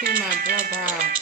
Thank you, my brother.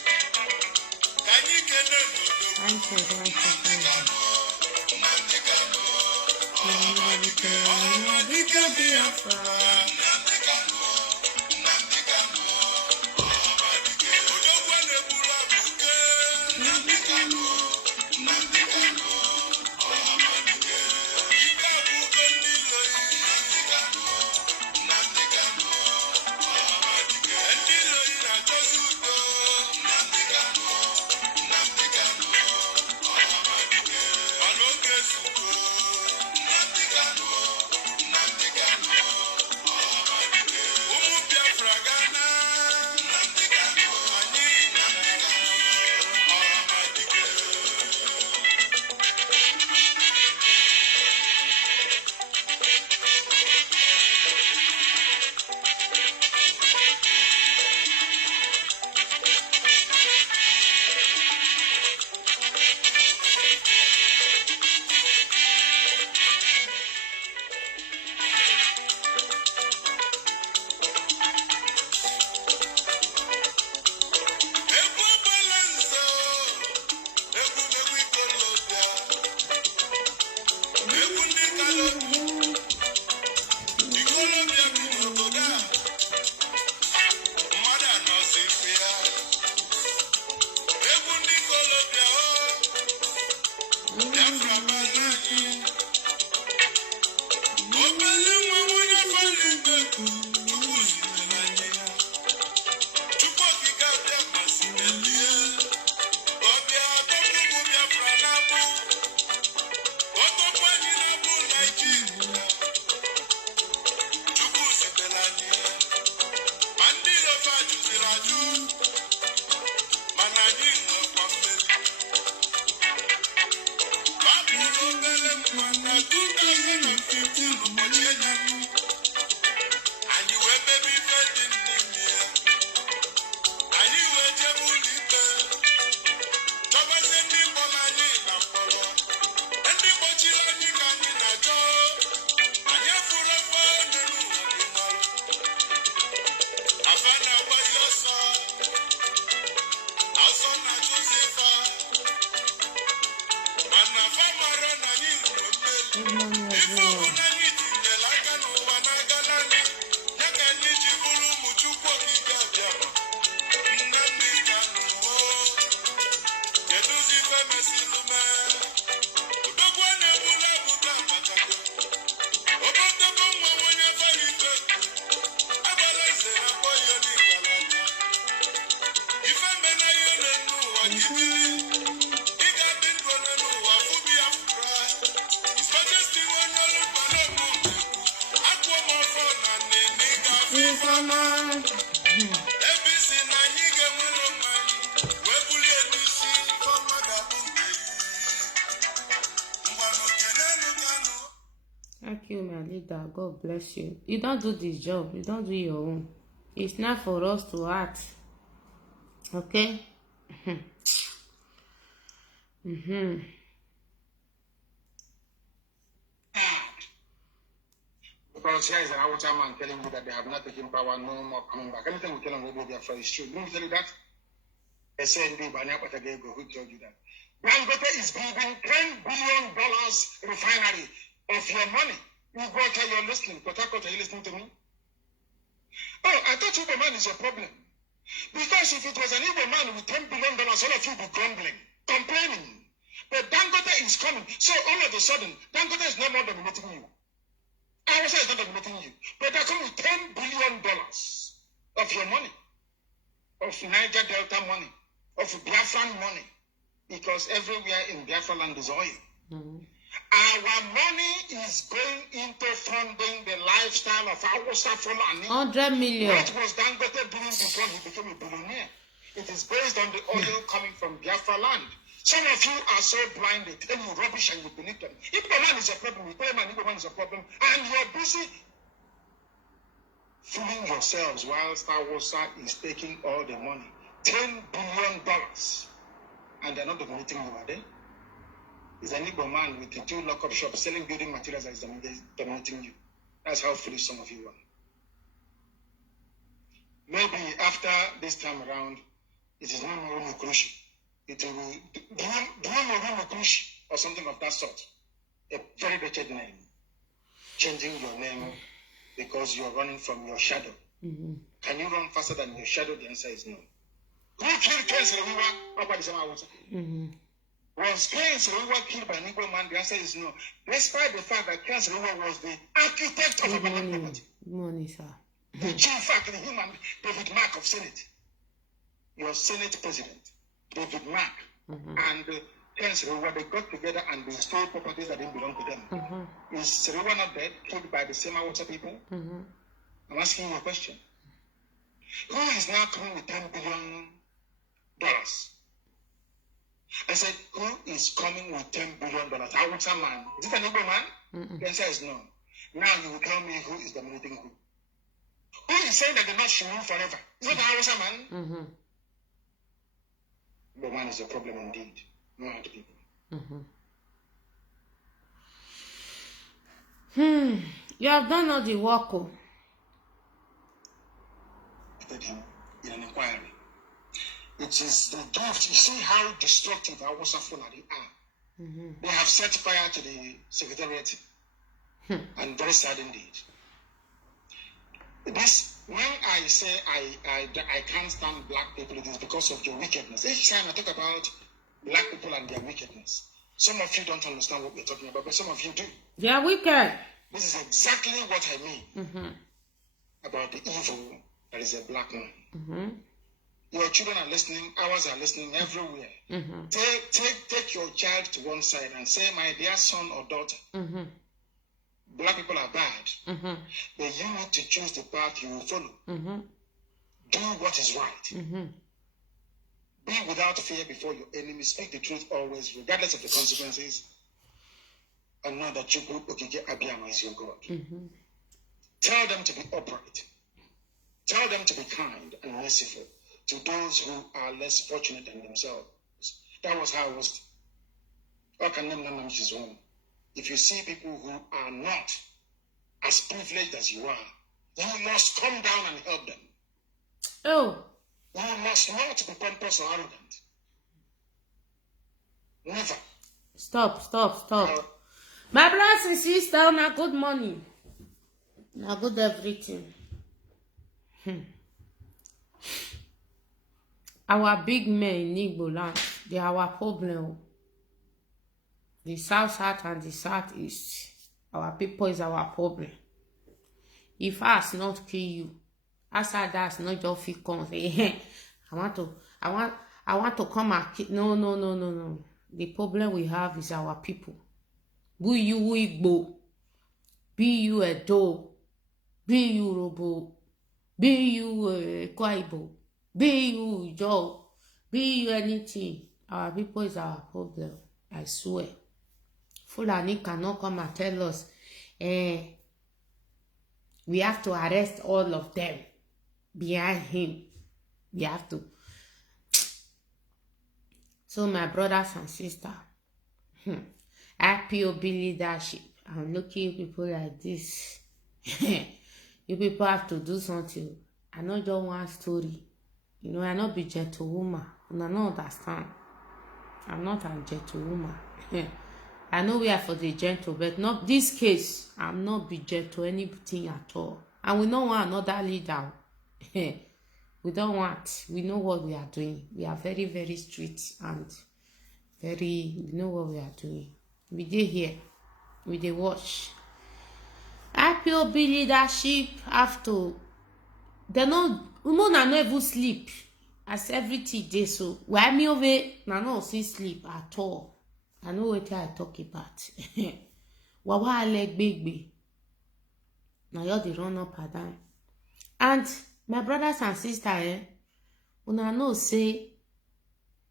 Thank you, my leader. God bless you. You don't do this job. You don't do your own. It's not for us to act. Okay? Because here is an outer man telling you that they have not taken power, no more coming back. Anything we tell them, we are is true. Didn't tell you that? SND, who told you that? Dangote is building $10 billion refinery of your money. You go tell you're listening. Are you listening to me? Oh, I thought Igbo man is your problem. Because if it was an Igbo man with $10 billion, all of you would be grumbling, complaining. But Dangote is coming. So all of a sudden, Dangote is no more dominating you. Hausa is not dominating you. But they're coming with $10 billion of your money, of Niger Delta money, of Biafran money. Because everywhere in Biafra land is oil. Our money is going into funding the lifestyle of Hausa Fulani. 100 million. What was Dangote doing before he became a billionaire? It is based on the oil coming from Biafra land. Some of you are so blind, they tell you rubbish and you believe them. If the man is a problem, you tell man if the man is a problem, and you're busy fooling yourselves whilst Hausa is taking all the money. $10 billion. And they're not dominating you, are they? It's an Igbo man with the 2 lock-up shops selling building materials that is dominating you. That's how foolish some of you are. maybe after this time around, it is no more Rumukurushi. It will be Rumukurushi or something of that sort. A very wretched name. Changing your name because you're running from your shadow. Can you run faster than your shadow? The answer is no. Who killed Ken Saro-Wiwa? Was Ken Saro-Wiwa killed by an Igbo man? The answer is no. Despite the fact that Ken Saro-Wiwa was the architect of Abana property. Good morning, sir. The chief fact, him and David Mark of Senate. Your Senate president, David Mark, and Ken Saro-Wiwa, they got together and they stole properties that didn't belong to them. Is Saro-Wiwa not dead, killed by the same Hausa people? I'm asking you a question. Who is now coming with $10 billion? I said, who is coming with $10 billion? Hausa man. Is it an Igbo man? The answer is no. Now you will tell me who is dominating who. Who is saying that the North should rule forever? Is it the Hausa man? Igbo man is a problem indeed. Not people. You have done all the work. Him in an inquiry. It is the gift. You see how destructive our Hausa Fulani are. They have set fire to the secretariat, and very sad indeed. This, when I say I can't stand black people, it is because of your wickedness. Each time I talk about black people and their wickedness, some of you don't understand what we're talking about, but some of you do. They are wicked. This is exactly what I mean about the evil that is a black man. Your children are listening, ours are listening everywhere. Take your child to one side and say, my dear son or daughter, black people are bad, but you need to choose the path you will follow. Do what is right. Be without fear before your enemy. Speak the truth always, regardless of the consequences. And know that Chukwu Okike Abiyama is your God. Tell them to be upright. Tell them to be kind and merciful to those who are less fortunate than themselves. That was how it was. If you see people who are not as privileged as you are, you must come down and help them. Oh. You must not be pompous or arrogant. Never. Stop. My brothers and sisters, now good money. Now good everything. Our big men in Igbo land, they are our problem. The South and the Southeast, our people is our problem. If us not kill you, as that's not your fit come say, I want to come and kill. No. The problem we have is our people. Be you Igbo, be you Edo, be you Robo, be you Kwaibo, be you Joe, be you anything. Our people is our problem. I swear. Fulani cannot come and tell us, we have to arrest all of them behind him. We have to. So my brothers and sisters, IPOB leadership, I'm looking at people like this. You people have to do something. I know just one story. You know, I not be gentlewoman. And I don't understand. I'm not a gentlewoman. I know we are for the gentle, but not this case. I'm not be gentle anything at all. And we don't want another leader. We don't want. We know what we are doing. We are very, very strict and we know what we are doing. We did here. We did watch. IPOB leadership have to. They no even sleep. As everything they so. Why me over? No see sleep at all. I know what I talk about. Wawa leg big. Now you're the run up and down. And my brothers and sisters, una know say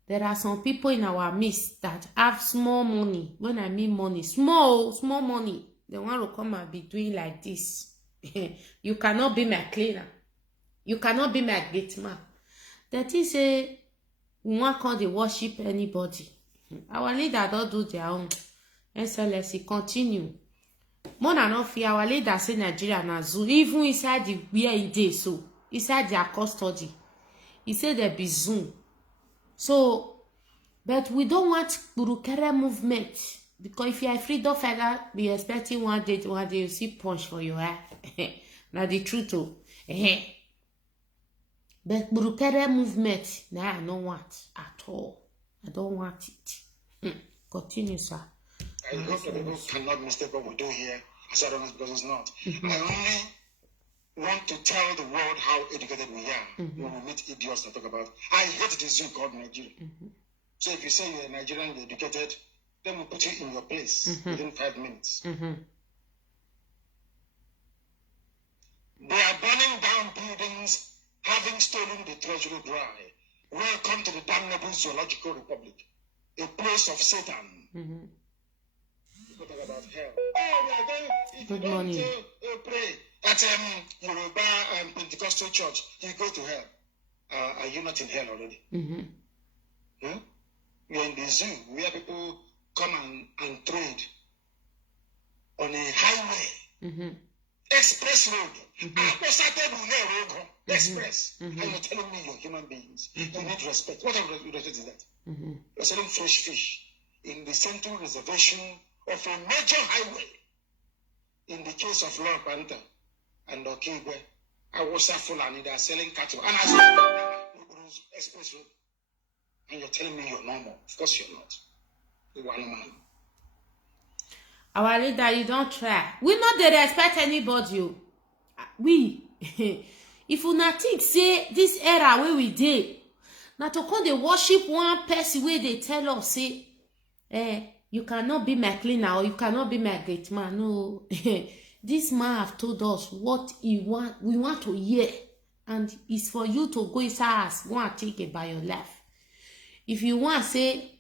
there are some people in our midst that have small money. When I mean money, small money. They want to come and be doing like this. You cannot be my cleaner. You cannot be my gate man. That is a we want call the worship anybody. Our leader don't do their own. SLSC continue. More than enough, our leader say Nigeria na zoo. Even inside the where it is so. inside their custody. He said there be Zoom. So, but we don't want Burukere movement. Because if you are a freedom fighter, be expecting one day you see punch for your eye. Now the truth too. But Burukere movement, nah, I don't want at all. I don't want it. Continue, sir. I hope that people cannot mistake what we do here as Adonais, because it's not. I only want to tell the world how educated we are when we meet idiots that talk about. I hate the zoo called Nigeria. So if you say you're a Nigerian, you're educated, then we'll put you in your place within 5 minutes. They are burning down buildings, having stolen the treasury dry. Welcome to the damnable zoological republic, a place of Satan. People talk about hell. Oh, we are going. If Good you morning. don't pray at Yoruba Pentecostal church, you go to hell. Are you not in hell already? You're in the zoo where people come and trade on a highway, express road, express, and you're telling me you're human beings. You need respect. What kind of respect is that? You're selling fresh fish in the central reservation of a major highway. In the case of Lord Panther and Okigwe, I was Fulani, they are selling cattle, and I saw express road. And you're telling me you're normal. Of course you're not. You're one man. Our leader, you don't try. We not dey respect anybody. We, if una think say this era where we dey, na to come dey worship one person where they tell us say, you cannot be my cleaner or you cannot be my gate man. No, this man have told us what he want. We want to hear, and it's for you to go inside us. Go and think about your life. If you want say,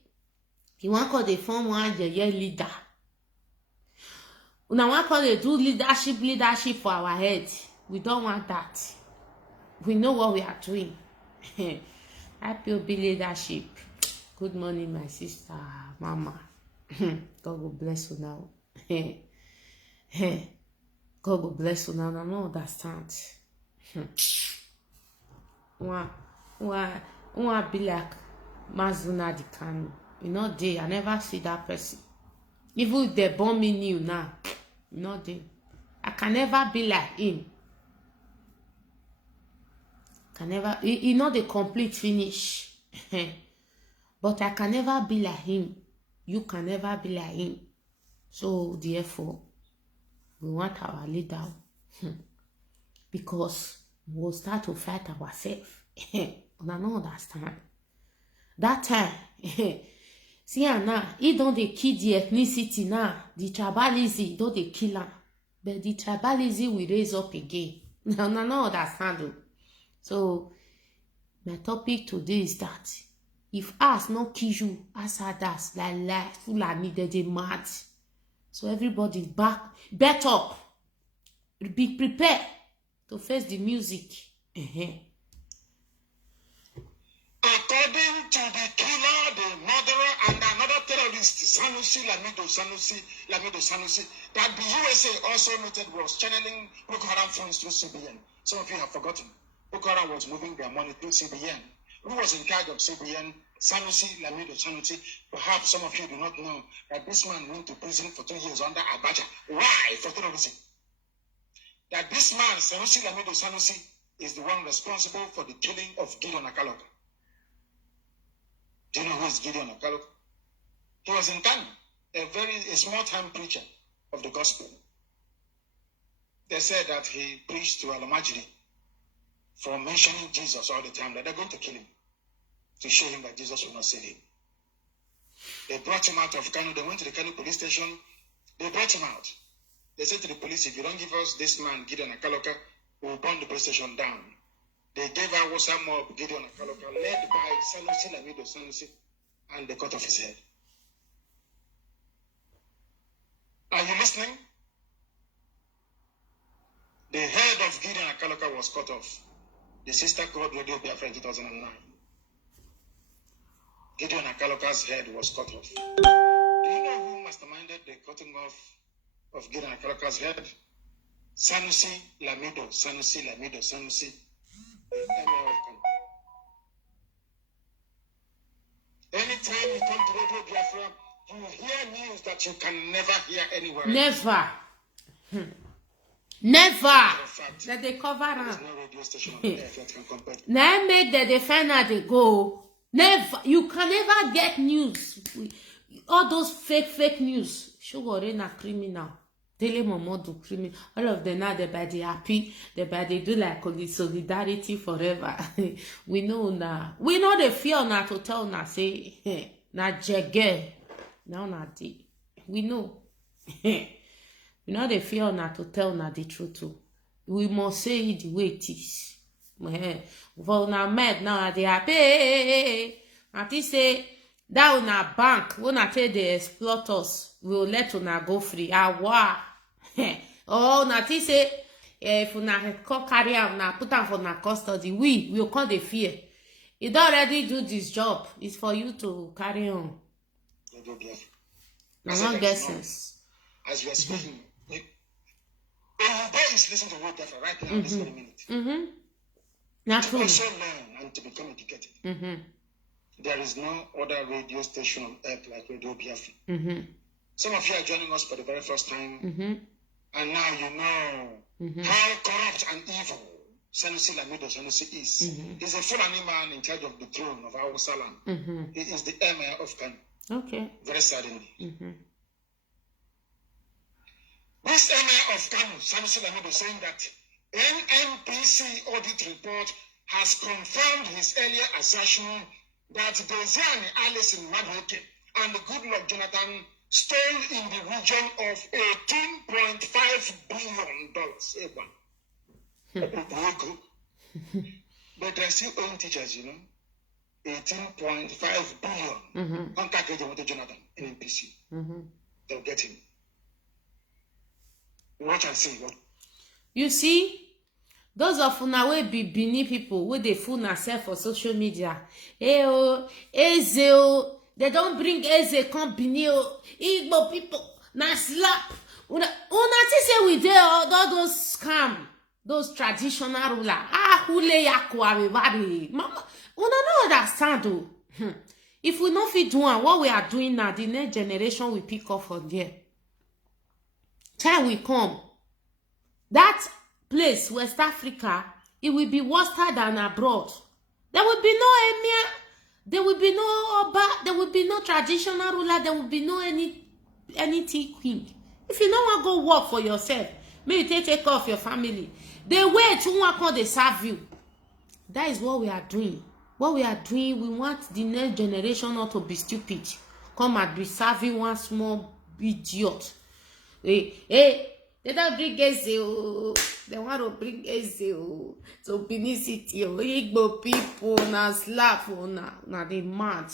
you want call the form one yeye leader. Una want call they do leadership for our head. We don't want that. We know what we are doing. IPOB leadership. Good morning, my sister, Mama. God will bless you now. God will bless you now. I don't understand. One be like Mazuna the Kanu. You know, I never see that person. Even if they born me new now, you know, I can never be like him. Can never, he not the complete finish. But I can never be like him. You can never be like him. So therefore, we want our leader. Because we'll start to fight ourselves. I don't understand. That time, see now, he don't dey kill the ethnicity now. The tribalism don't dey kill am. But the tribalism will raise up again. Now, I don't understand. So, my topic today is that if us not kill you, as others like Fulani, they mad. So everybody bet up, be prepared to face the music. According to the killer, the murderer, and another terrorist, Lamido Sanusi, that the USA also noted was channeling Boko Haram funds through CBN. Some of you have forgotten. Boko Haram was moving their money through CBN. Who was in charge of CBN? Lamido Sanusi. Perhaps some of you do not know that this man went to prison for 2 years under Abacha. Why? For terrorism. That this man, Lamido Sanusi, is the one responsible for the killing of Gideon Akaloka. Do you know who is Gideon Akaloka? He was in Kano, a small-time preacher of the gospel. They said that he preached to Alamajiri for mentioning Jesus all the time, that they're going to kill him, to show him that Jesus will not save him. They brought him out of Kano. They went to the Kano police station. They brought him out. They said to the police, if you don't give us this man, Gideon Akaloka, we will burn the police station down. They gave our some mob, Gideon Akaloka, led by Sanusi Lamido Sanusi, and they cut off his head. Are you listening? The head of Gideon Akaloka was cut off. The sister called Radio Biafra in 2009. Gideon Akaloka's head was cut off. Do you know who masterminded the cutting off of Gideon Akaloka's head? Sanusi Lamido Sanusi. Anytime you come to Radio Biafra, you hear news that you can never hear anywhere. Never. Never. That they cover up. No radio station on earth that can compare. Now make the defender they go. Never. You can never get news. All those fake news. Sugar na criminal. Tele Momo do criminal. All of them now they happy. They do like solidarity forever. We know now. We know the fear now to tell now say na jege. Now na di. We know. You know the fear not to tell na the truth too. We must say it the way it is. For now mad now they happy. And they say that on a bank, when I tell the exploiters, we'll let una go free. Wow. Oh, na they say if una carry am na put am for na custody, we will call the fear. You don't already do this job. It's for you to carry on. I don't get sense. As you are speaking. Everybody is listening to what Biafra right now, this very minute. To also learn and to become educated. There is no other radio station on earth like Radio Biafra. Some of you are joining us for the very first time, and now you know how corrupt and evil Sanusi Lamido Sanusi is. He's a Fulani man in charge of the throne of our Salam. He is the emir of Kano. Okay. Very suddenly. This emir of Kano, Sanusi Lamido, saying that NNPC audit report has confirmed his earlier assertion that Desiani Alice in Madhoke and Goodluck Jonathan stole in the region of $18.5 billion. But they're still owing teachers, you know. $18.5 billion. Contact with Jonathan, NNPC. They'll get him. Watch and see. You see, those of una wey be Benin people wey dey fool themselves for social media. Eze o, they don't bring Eze come Benin o. Igbo people na slap. Una think say we dey all those scam, those traditional ruler. Hule yako everybody. Mama, una no understand o. If we no fit do what we are doing now, the next generation will pick up from there. Time will come. That place, West Africa, it will be worse than abroad. There will be no emir, there will be no oba, there will be no traditional ruler, there will be no anything queen. If you don't want to go work for yourself, maybe take care of your family. They wait to want to serve you. That is what we are doing. What we are doing, we want the next generation not to be stupid. Come and be serving one small idiot. Hey, they don't bring Eze. They want to bring Eze to Benin City. Igbo people na slap na they mad.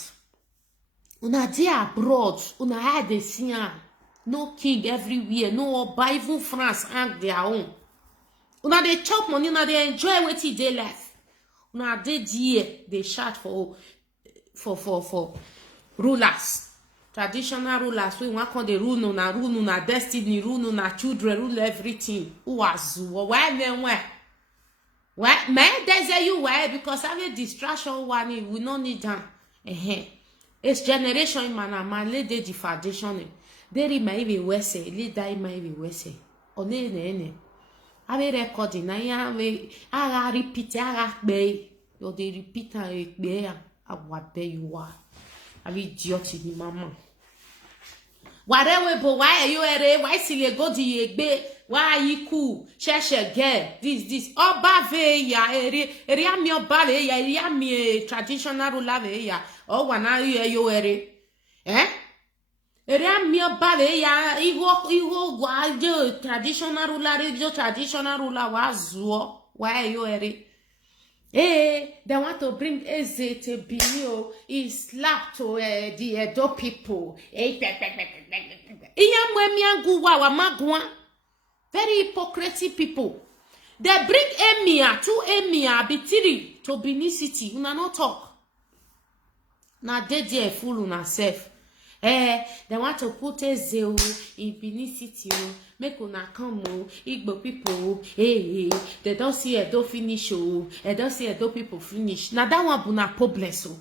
Una dey abroad. Una had the scene. No king everywhere. No oba, even France hang their own. Una dey chop money. Una dey enjoy wetin dey life. Una dey there. They shout for rulers. Traditional rulers, we want to rule na destiny, rule na children, rule everything. Who was why men where? Why man there's you why? Because having distraction one we no need them. It's generation man lay the foundation. They may be wese, lead die may be wese. Only ne. I be recording na I repeat be. You they repeat and be I what be you are. I be idiot in mama. Whatever, but why are you here? Why see you go to ye? Why are you cool? Sheshe get this. Oba veya area mi oba veya area mi traditional ruler veya. Oh, wana you here? Area mi oba veya iwo gwajo traditional ruler wazuo. Why are you here? They want to bring Eze to Benin. He slapped to the Edo people. Very hypocritic people. They bring Emir, 2 Emir, Bitiri to Benin City. Una no talk. Na they there fool una self. They want to put a zero in Benin City, make una come, Igbo people, they don't see Edo finish, they don't see Edo people finish. Now that one una problem, so.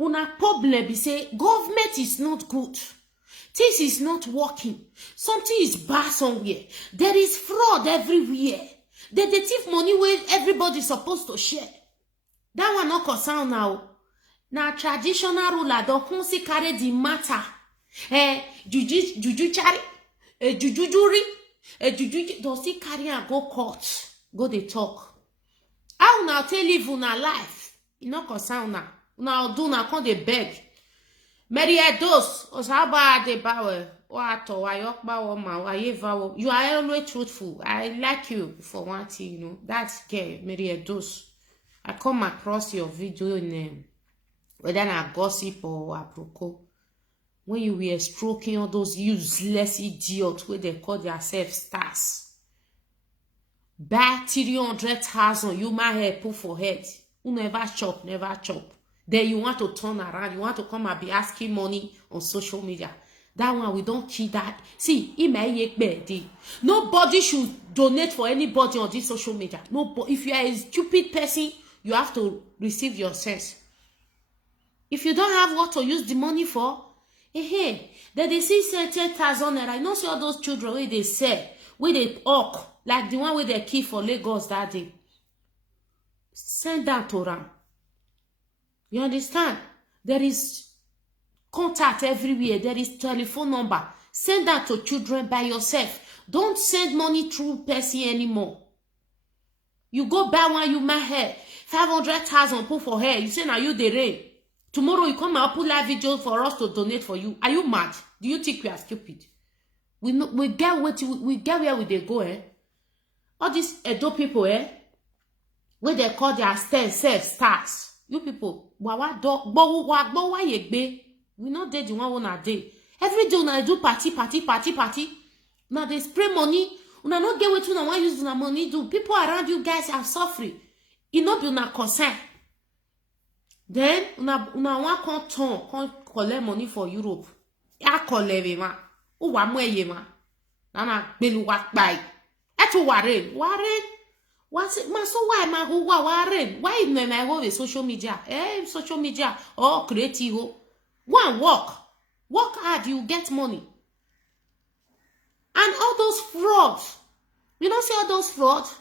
Una problem be say, government is not good. Things is not working. Something is bad somewhere. There is fraud everywhere. They thief money where everybody supposed to share. That one not concern now. Now traditional ruler don't come see carry the matter. Juju chari, juju jury, juju don't see carry and go court. Go they talk. How now tell live una life? You not concern now. Now do na come dey beg. Mary Edos, Osaba de Bawe, Wato, Wayokba Woma, Wayevawo. You are always truthful. I like you for one thing, you know. That's gay, Mary Edos. I come across your video name, whether na gossip or aproko. When you were stroking all those useless idiots where they call themselves stars. Buy 300,000, you might have put for head. You never chop, never chop. Then you want to turn around, you want to come and be asking money on social media. That one, we don't kill that. See, nobody should donate for anybody on this social media. Nobody. If you are a stupid person, you have to receive your sense. If you don't have what to use the money for, then they see 10,000 naira. You know, see all those children where they sell, where they hawk, like the one where they kill for Lagos that day. Send that to them. You understand? There is contact everywhere. There is telephone number. Send that to children by yourself. Don't send money through person anymore. You go buy one, you might have 500,000 put for her. You say now you the rain. Tomorrow you come and put live video for us to donate for you. Are you mad? Do you think we are stupid? We get where we they go, All these Edo people, where they call their stars. You people, we not dead the one a day. Every day una do party. Now they spray money. Una not get what you want use una money do. People around you guys are suffering. It not be una concern. Then una want can't collect money for Europe. Ya collect ma. O wa mo eye ma. Na gbelu wa gba. E to waren. What's it? So why ma go waren? Why no na go with social media? Social media or creative. Go and work hard, you get money. And all those frauds, you don't see all those frauds.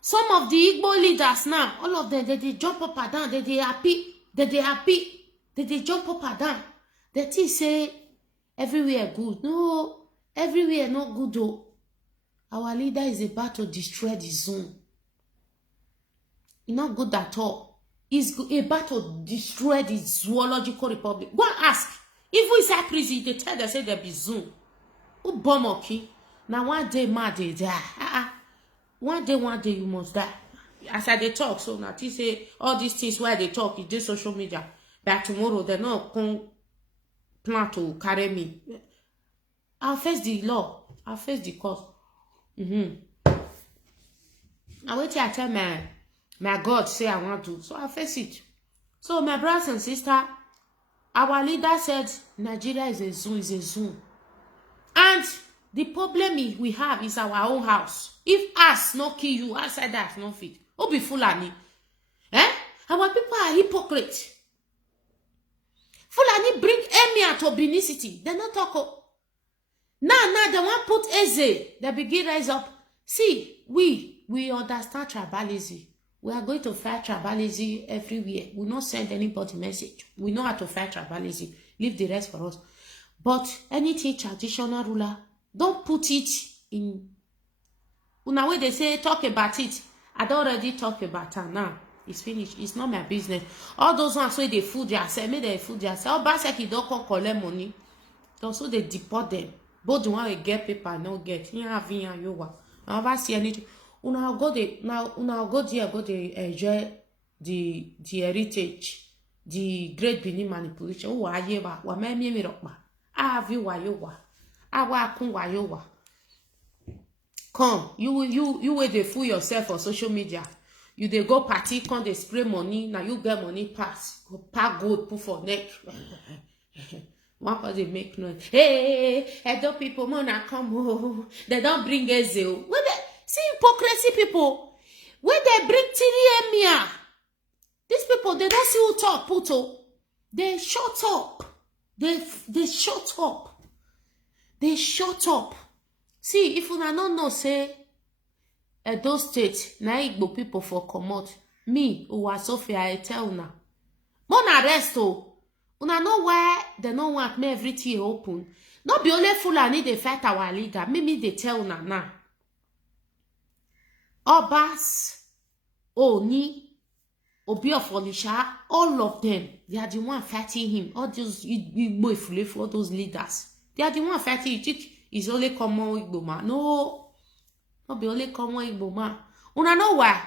Some of the Igbo leaders now, all of them, they jump up and down, they happy, they jump up and down. They say everywhere good. No, everywhere not good though. Our leader is about to destroy the zone. It's not good at all. He's about to destroy the zoological republic. Go and ask. If we say prison, they tell them say there be zoom. Who bomb okay? Now one day man they die. One day you must die. As I they talk, so now they say all these things where they talk is just social media. But tomorrow they not come plan to carry me. I'll face the law. I'll face the court. I wait till I tell my God say I want to, so I face it. So my brothers and sisters, our leader said Nigeria is a zoo, and the problem we have is our own house. If us not kill you, outside that not fit. Oh, be Fulani. Our people are hypocrite. Fulani bring emir to Benin City. They not talk. Now they want put Eze. They begin rise up. See, we understand tribalism. We are going to fight tribalism everywhere. We not send anybody message. We know how to fight tribalism. Leave the rest for us. But anything traditional ruler, don't put it in. Una way they say talk about it. I don't already talk about it now. It's finished. It's not my business. All those ones where they fool themselves, make they fool themselves. All Baseki don't come collect money. Also they deport them. Both the one we get paper, no get. I never see anything. Una go there, go they enjoy the heritage, the great Benin manipulation. Oh, ayewa, wa me rokpa. Have you wayowa? Awa kun wayowa. Come, you will they fool yourself on social media. You they go party, come they spray money. Now you get money pass. Go pack gold, put for neck. One for they make noise. Hey, Edo people, mona come home. They don't bring Ezeo. When they see hypocrisy people, when they bring Tiri Emia, these people they don't see who talk, puto. They shut up. They shut up. They shut up. See, if una no know say Edo State, na Igbo people for comot. Me, Uwa Sophia, I tell una. Mona rest o. Una know why they don't want me everything open. Not be only Fulani they fight our leader. Me they tell una now. Obas, Oni, Obi of Olisha, all of them, they are the one fighting him. All those Igbo, all those leaders. They are the one fighting. You think it's only common Igbo man? No, not be only common Igbo man. Una know why?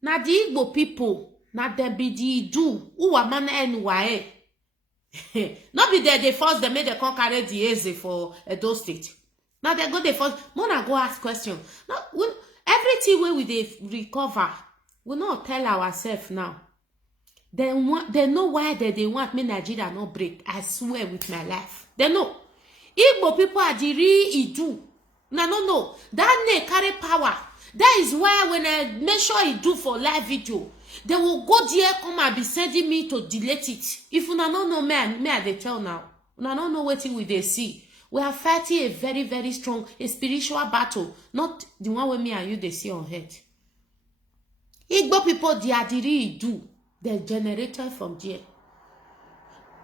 Na the Igbo people, na dem be the do who are man NYA. Not be there they first they made the come carry the Eze for Edo State. Now they go the first. Mona go ask question. Now everything where we they recover, we not tell ourselves now. They know why they want me Nigeria not break. I swear with my life. They know. Igbo people are the real Idu. No. That name carry power. That is why when I make sure Idu for live video, they will go there, come and be sending me to delete it. If una don't know me I they tell now. Una don't know what we they see. We are fighting a very, very strong, a spiritual battle, not the one where me and you they see on head. Igbo people, they are the real do. They're generated from there.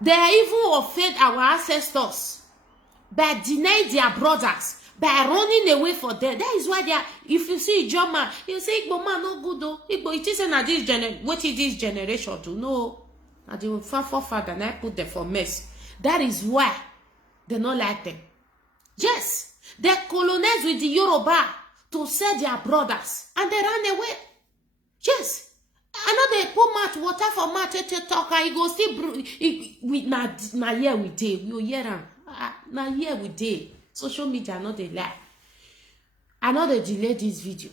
They even offend our ancestors by denying their brothers, by running away for them. That is why they are, if you see John man, you say Igbo man no good though. Igbo, it isn't that this what is this generation do? No. And the forefather and I put them for mess. That is why they not like them. Yes, they colonize with the Yoruba to sell their brothers and they ran away. Yes. I know they put mat water for mat to talk and he go still we na here we day. We hear am. Na here we day. Social media not they lie. I know they delay this video.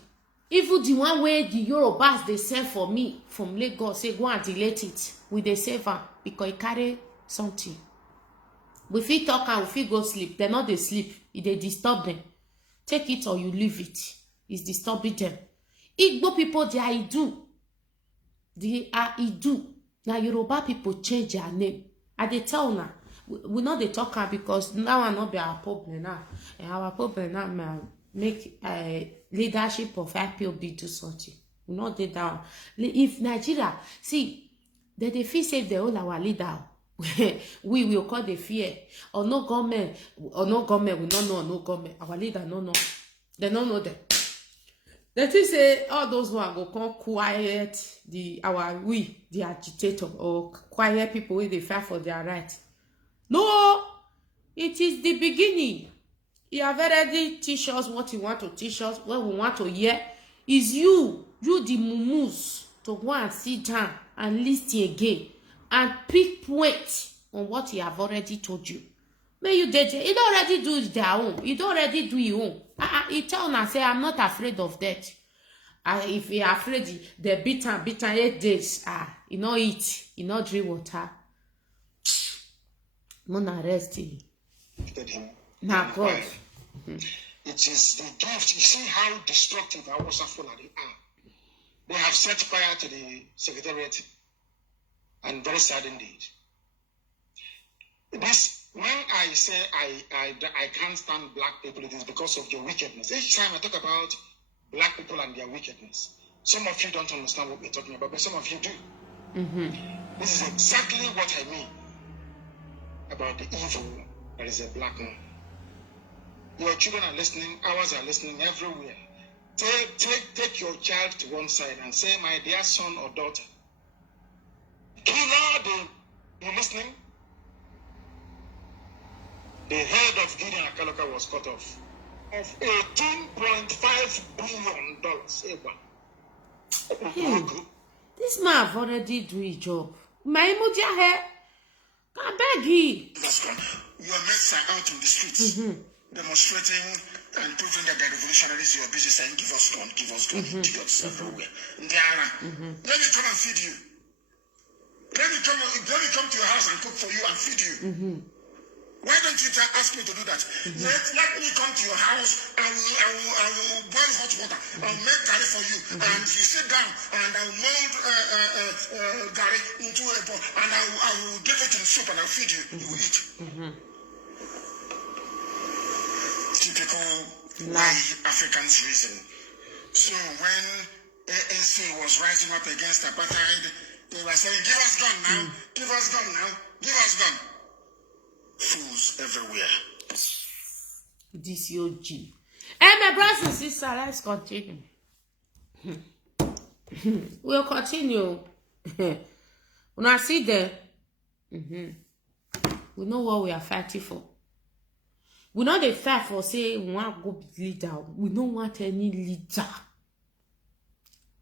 Even the one where the Yorubas they send for me from Lagos say go and delete it. We they save am because it carry something. We fit talk and we fit go sleep. They not they sleep. If they disturb them, take it or you leave it. It's disturbing them. Igbo people they are Idu. They are Idu. Now Yoruba people change their name. And they tell now. We know they talk because now will not be our problem now. And our problem now make leadership of IPOB do something. We not they down. If Nigeria, see, they feel safe they all our leader. We will call the fear. Or no government, we don't know no government. Our leader no know. They don't know them. They think say all those who are go come quiet the agitator or quiet people when they fight for their right. No, it is the beginning. You have already teach us what you want to teach us, what we want to hear. Is you the mumus, to go and sit down and listen again and pick points on what he have already told you. May you did it already do their own. It already do your own. He tell and say, I'm not afraid of that. If you're afraid, they beat 8 days. You know eat, you know drink water. Mona rest him. Now God. It is the gift. You see how destructive our Fulani are. They have set fire to the secretariat, and very sad indeed. This, when I say I can't stand black people, it is because of your wickedness. Each time I talk about black people and their wickedness, some of you don't understand what we're talking about, but some of you do. This is exactly what I mean about the evil that is a black man. Your children are listening, ours are listening everywhere. Take your child to one side and say, my dear son or daughter, you listening? The head of Gideon Akaloka was cut off of $18.5 billion. This man have already do his job. My emoji hair. I beg you. Your mates are out in the streets demonstrating and proving that the revolutionaries are busy saying, give us gun, idiots everywhere. Let me come and feed you. Let me come to your house and cook for you and feed you. Why don't you ask me to do that? Let me come to your house. I will boil hot water. I'll make garri for you. And you sit down and I'll mold garri into a pot. And I will give it in soup and I'll feed you. You will eat. Typical way Africans reason. So when ANC was rising up against apartheid, they were saying, give us gun now, give us gun now, give us gun. Fools everywhere. DCOG. Hey, my brothers and sisters, let's continue. We'll continue. When I see them, we know what we are fighting for. We know the fight for say we want to go be leader. We don't want any leader.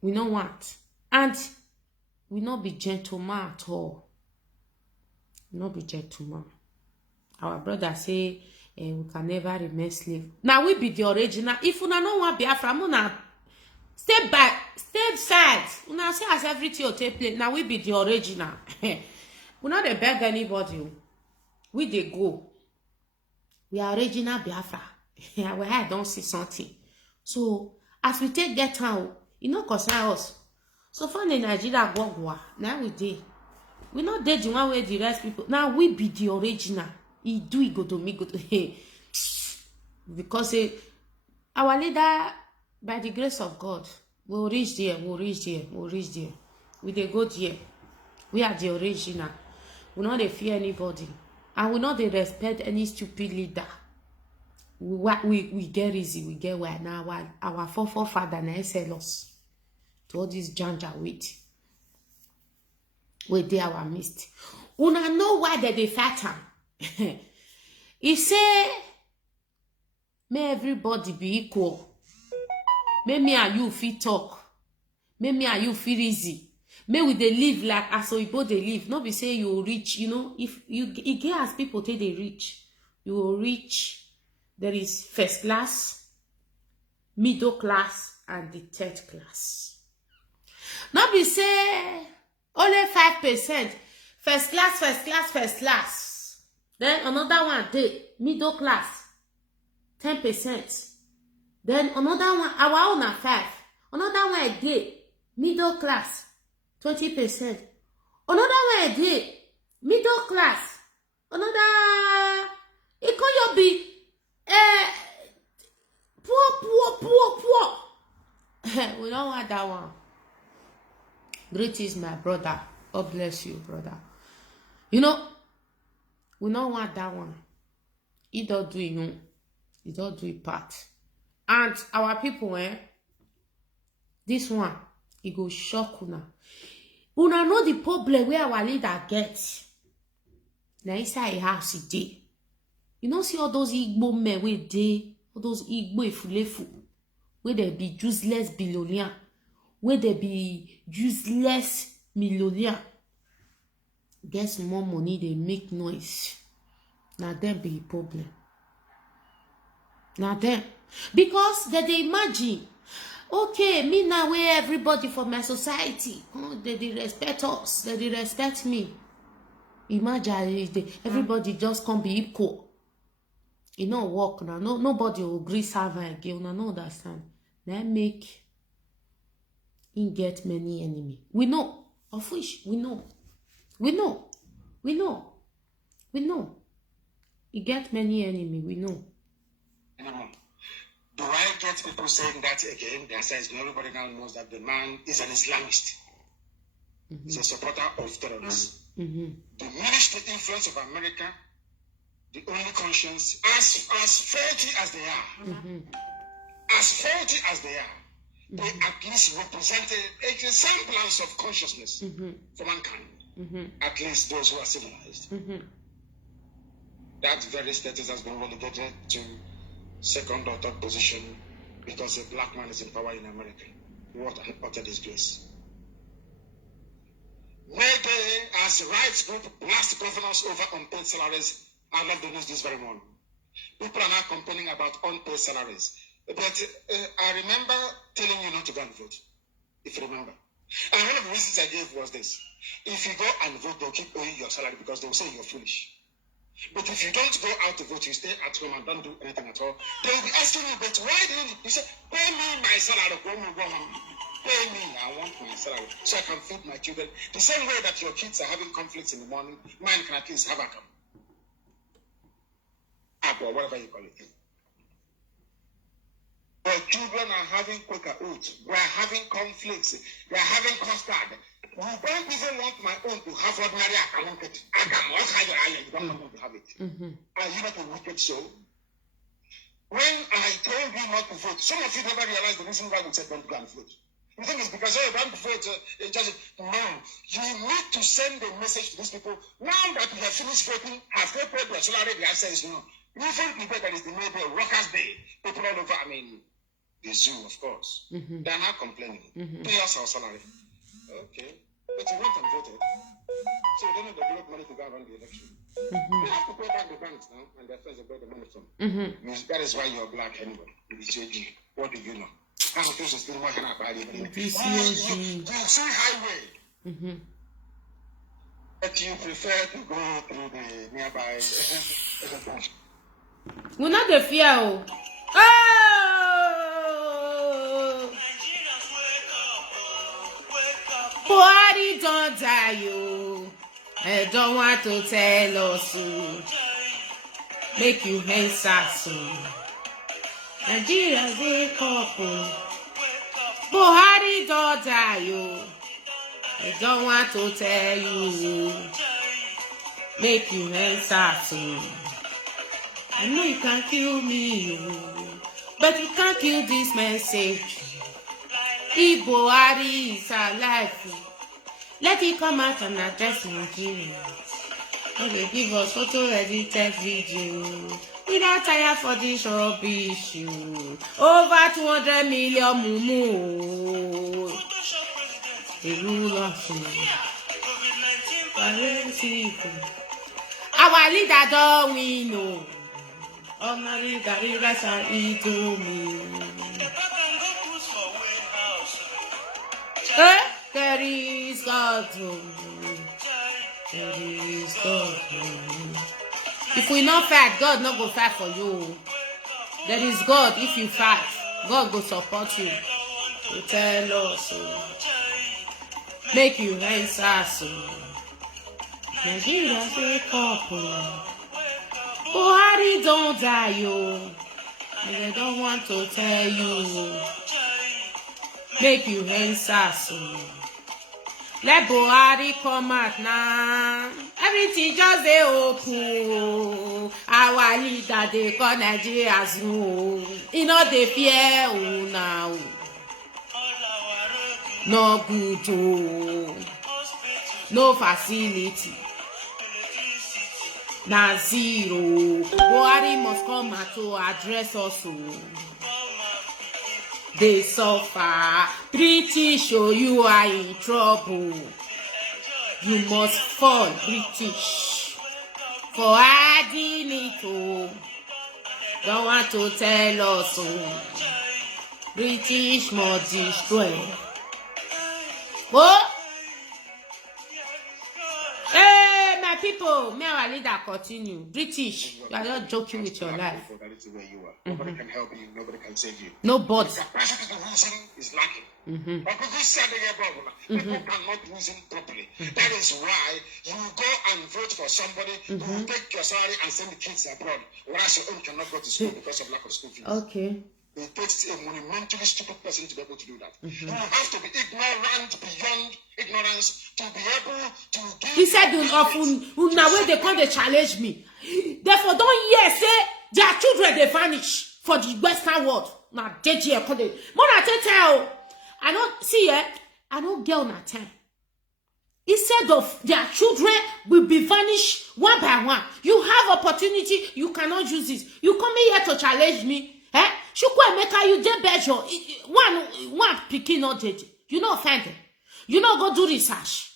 We don't want. And we not be gentleman at all. We not be gentleman. Our brother say we can never remain slave. Now we be the original. If una no want Biafra, una step back, step side. Una say as everything will take place. Now we be the original. We not dey beg anybody. We dey go. We are original Biafra. Our head don't see something. So as we take get out, it no concern us. So far in Nigeria go. Now we dey. We not dey the one way the rest people. Now we be the original. He do it go to me go to hey. Because our leader, by the grace of God, will reach there, we'll reach there, we'll reach there. We dey go there. We are the original. We not dey fear anybody. And we not dey respect any stupid leader. We get easy, we get where now our forefather na sell us to all this janja with. We dey our midst. Una know why they dey fight am. He say, may everybody be equal. May me and you fit talk. May me and you feel easy. May we dey live like as Oyibo dey live. No be say you rich, you know. If you get as people take they rich, you will reach. There is first class, middle class, and the third class. No be say only 5%. First class, first class, first class. Then another one, dey middle class, 10%. Then another one, our own are 5. Another one, dey middle class, 20%. Another one, dey middle class. Another, it could be poor. We don't want that one. Greetings, my brother. God bless you, brother. You know, we don't want that one. He don't do it, he don't do it part. And our people, this one, it go shock una. Una know the problem where our leader gets. Now inside a house, he dey. You know, see all those Igbo men where they, all those Igbo efulefu, where they be useless billionaire, where they be useless millionaire. Get more money, they make noise. Now them be a problem. Now them. Because they imagine, okay, me now where everybody for my society, they respect us, they respect me. Imagine everybody just can't be equal. It not work now. Nobody will agree servant again. You know understand. That make him get many enemies. We know. Of which we know. We know. He get many enemies. We know. Do I get people saying that again? They say everybody now knows that the man is an Islamist. He's a supporter of terrorists. Diminish the influence of America, the only conscience, as faulty as they are. As faulty as they are. They at least represented a semblance of consciousness for mankind. At least those who are civilized. That very status has been relegated to second or third position because a black man is in power in America. What an utter disgrace. May they, as rights group, blast governors over unpaid salaries. I love the news this very morning. People are now complaining about unpaid salaries. But I remember telling you not to go and vote, if you remember. And one of the reasons I gave was this. If you go and vote, they'll keep owing your salary because they'll say you're foolish. But if you don't go out to vote, you stay at home and don't do anything at all, they will be asking you, but why didn't you say, pay me my salary, pay me, I want my salary, so I can feed my children. The same way that your kids are having conflicts in the morning, mine can at least have a or whatever you call it. Your children are having Quaker oats. We are having conflicts. We are having custard. We don't even want my own to have ordinary account. You don't want to have it. Are you not a wicked soul? When I told you not to vote, some of you never realized the reason why we said don't go and vote. You think it's because don't vote. No. You need to send a message to these people. Now that we have finished voting, have they paid their salary? The answer is no. Even today, that is the May Day, Workers' Day. People all over, the zoo, of course. They're not complaining. Pay us our salary. Okay. But you went and voted. So they don't develop money to go around the election. They have to pay back the banks now, and their friends will pay the money from. That is why you're black anyway. What do you know? How much is still more than a body? You see highway. But you prefer to go through the nearby. We're not the fear. Oh! Body don't die, you. I don't want to tell us so. Make you answer soon. Nigeria's a couple. Buhari don't die, you. I don't want to tell you. Make you answer soon. I know you can't kill me, but you can't kill this message. If Buhari is alive, let it come out and address Nigeria. Okay, give us photo-edited video. We don't tire for this rubbish. Over 200 million mumu. The rule of our leader don't we know. Ordinary Garigas are eating me. There is God. There is God. If we not fight, God not go fight for you. There is God. If you fight, God will support you. To tell us, make you answer so. Nigeria's a couple. Buhari don't die, yo. And they don't want to tell you. Make you answer so. Let Buhari come out now. Everything just they open. Our leader they call Nigeria's no. You know they fear now. No good oh. No facility. Na zero. Buhari must come out to address us. They suffer. British, show you are in trouble. You must fall, British, for adding it. Don't want to tell us. British must destroy. Oh, hey, my people, may our leader continue. British, you are not joking with your life. Nobody can help you. Nobody can save you. Nobody. The capacity to reason is lacking. But people said people cannot reason properly. That is why you go and vote for somebody who will take your salary and send the kids abroad, whereas your own cannot go to school because of lack of school fees. Okay. It takes a monumentally stupid person to be able to do that. You have to be ignorant beyond ignorance to be able to give. He said, now when they come, they challenge me. Therefore, don't hear say their children they vanish for the Western world. Now, JJ, more than tell. I don't see it. I don't get on that time. Instead of their children will be vanished one by one. You have opportunity, you cannot use this. You come here to challenge me. Eh? Chukwuemeka, you dey bejo. One picking not JJ. You not offended. You not go do research.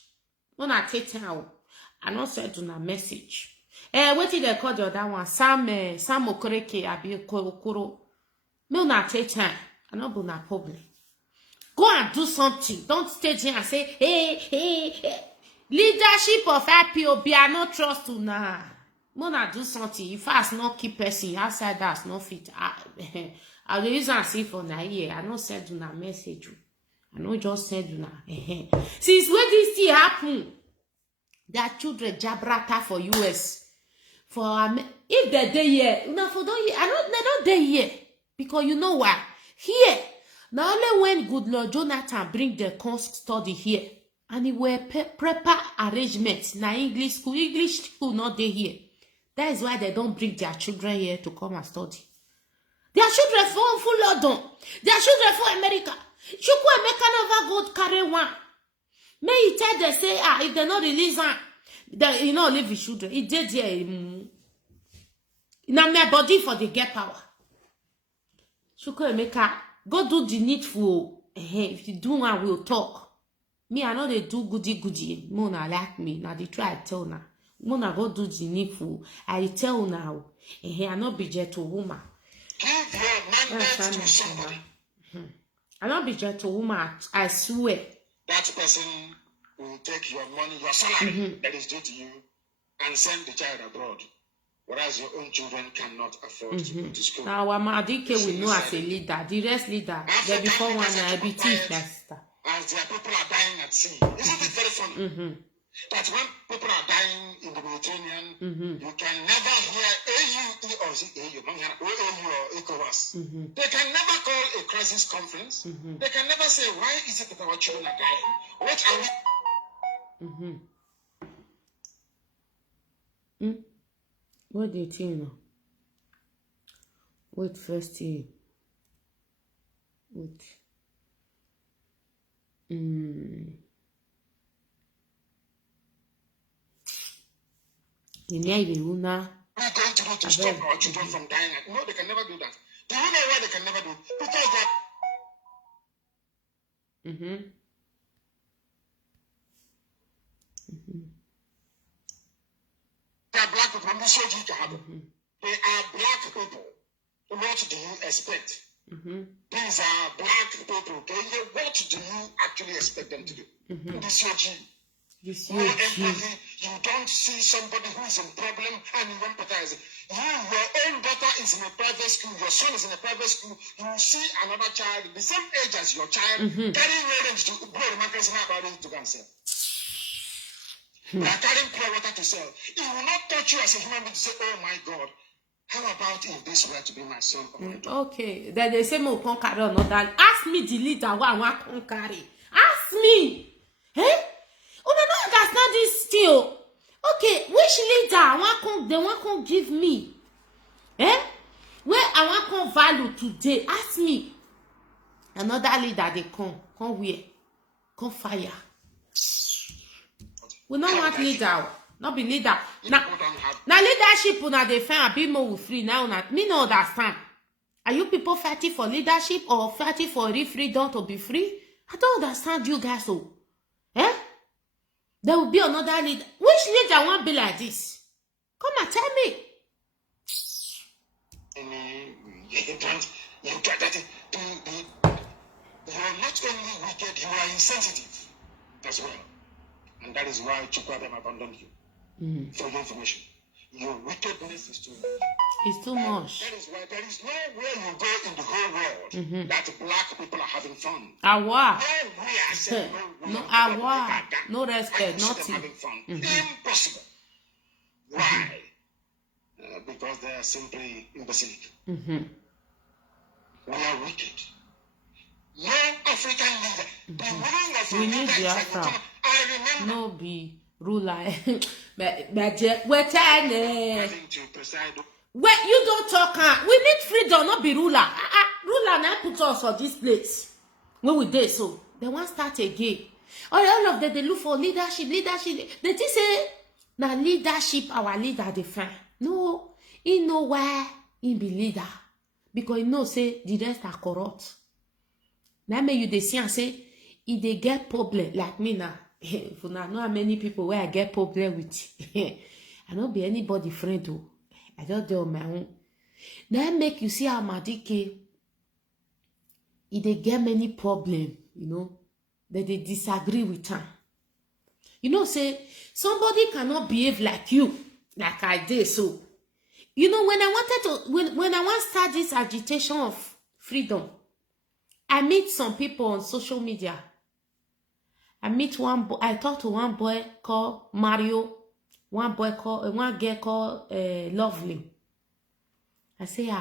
When I take time, I not send on a message. What did they call the other one? Sam Okoreke abi Okoro. Me not take time. I not be na public. Go and do something. Don't stay here and say, hey. Leadership of IPOB, I not trust you now. Mona do something. If I not keep person outside that's not fit. I the reason I see for na here. I not send you a message. I not just send you na. Since when this thing happen, their children jabrata for US. For if they dey here, una for don't here. They don't dey here because you know why? Here, now only when Goodluck Jonathan bring the course study here, and it were proper arrangements. Now English school not dey here. That is why they don't bring their children here to come and study. Their children for London. Their children for America. Chukwu Emeka never go carry one. May he tell them say if they not release one, they leave his children. He did here. Now my body for the get power. Chukwu Emeka, go do the needful. If you do one, we'll talk. Me, I know they do goody. Mona like me. Now they try to tell now. Mona go do the needful. I tell now. I not be gentle woman. Give your mandate to somebody. I not be gentle woman. I swear. That person will take your money, your salary that is due to you, and send the child abroad. Whereas your own children cannot afford to go to school. Now, Amadike will know as a leader. The rest leader. They before one I be thief, my sister. As their people are dying at sea. Isn't it very funny? That when people are dying in the Mediterranean, you can never hear AU or OAU or ECOWAS. They can never call a crisis conference. They can never say, why is it that our children are dying? What are we? What do you think now? Wait first here. Wait. We're going to do to stop our children from dying. No, they can never do that. Do you know why they can never do it? Because they are black people. They are black people. What do you expect? These are black people. What do you actually expect them to do? No empathy. You don't see somebody who is in problem and you empathize. Your own daughter is in a private school, your son is in a private school, you see another child the same age as your child carrying orange to blow the market about it to go and sell. They are carrying pure water to sell. It will not touch you as a human being to say, oh my God, how about if this were to be my son or my daughter? Okay, then they say more can't carry another. Ask me the leader what I want carry. Ask me. Oh, no, that's not this still. Okay, which leader they want to give me? Where I want to value today? Ask me. Another leader they come where? Come fire. We don't want leader. Not be leader. Now leadership una dey find a bit more free now. Me no understand. Are you people fighting for leadership or fighting for freedom to be free? I don't understand you guys so. There will be another leader. Which leader won't be like this? Come and tell me. You're not only wicked, you are insensitive as well. And that is why Chukwuemeka abandoned you. For your information. Your wickedness is too much. It's too much. That is why there is nowhere you go in the whole world that black people are having fun. Awa. No, awa. No respect, nothing. Having fun. Impossible. Why? Because they are simply imbecilic. We are wicked. No African leader. The ruling of we need Biafra. I remember. No be ruler. But having to preside. Wait, you don't talk. We need freedom, not be ruler. Ruler now put us for this place. When we did so, they want start again. All of them they look for leadership. They just say now leadership. Our leader define. No, he know why he be leader because he know say the rest are corrupt. Now make you they see and say if they get problem like me now. For now, know how many people where I get problem with. I don't be anybody friend though. I just do on my own. Then make you see how Madike, if they get many problem, that they disagree with her. Say somebody cannot behave like you like I did. So, you know, when I wanted to, when I want to start this agitation of freedom, I meet some people on social media. I meet I talked to one boy called Mario, one girl called Lovely. I say,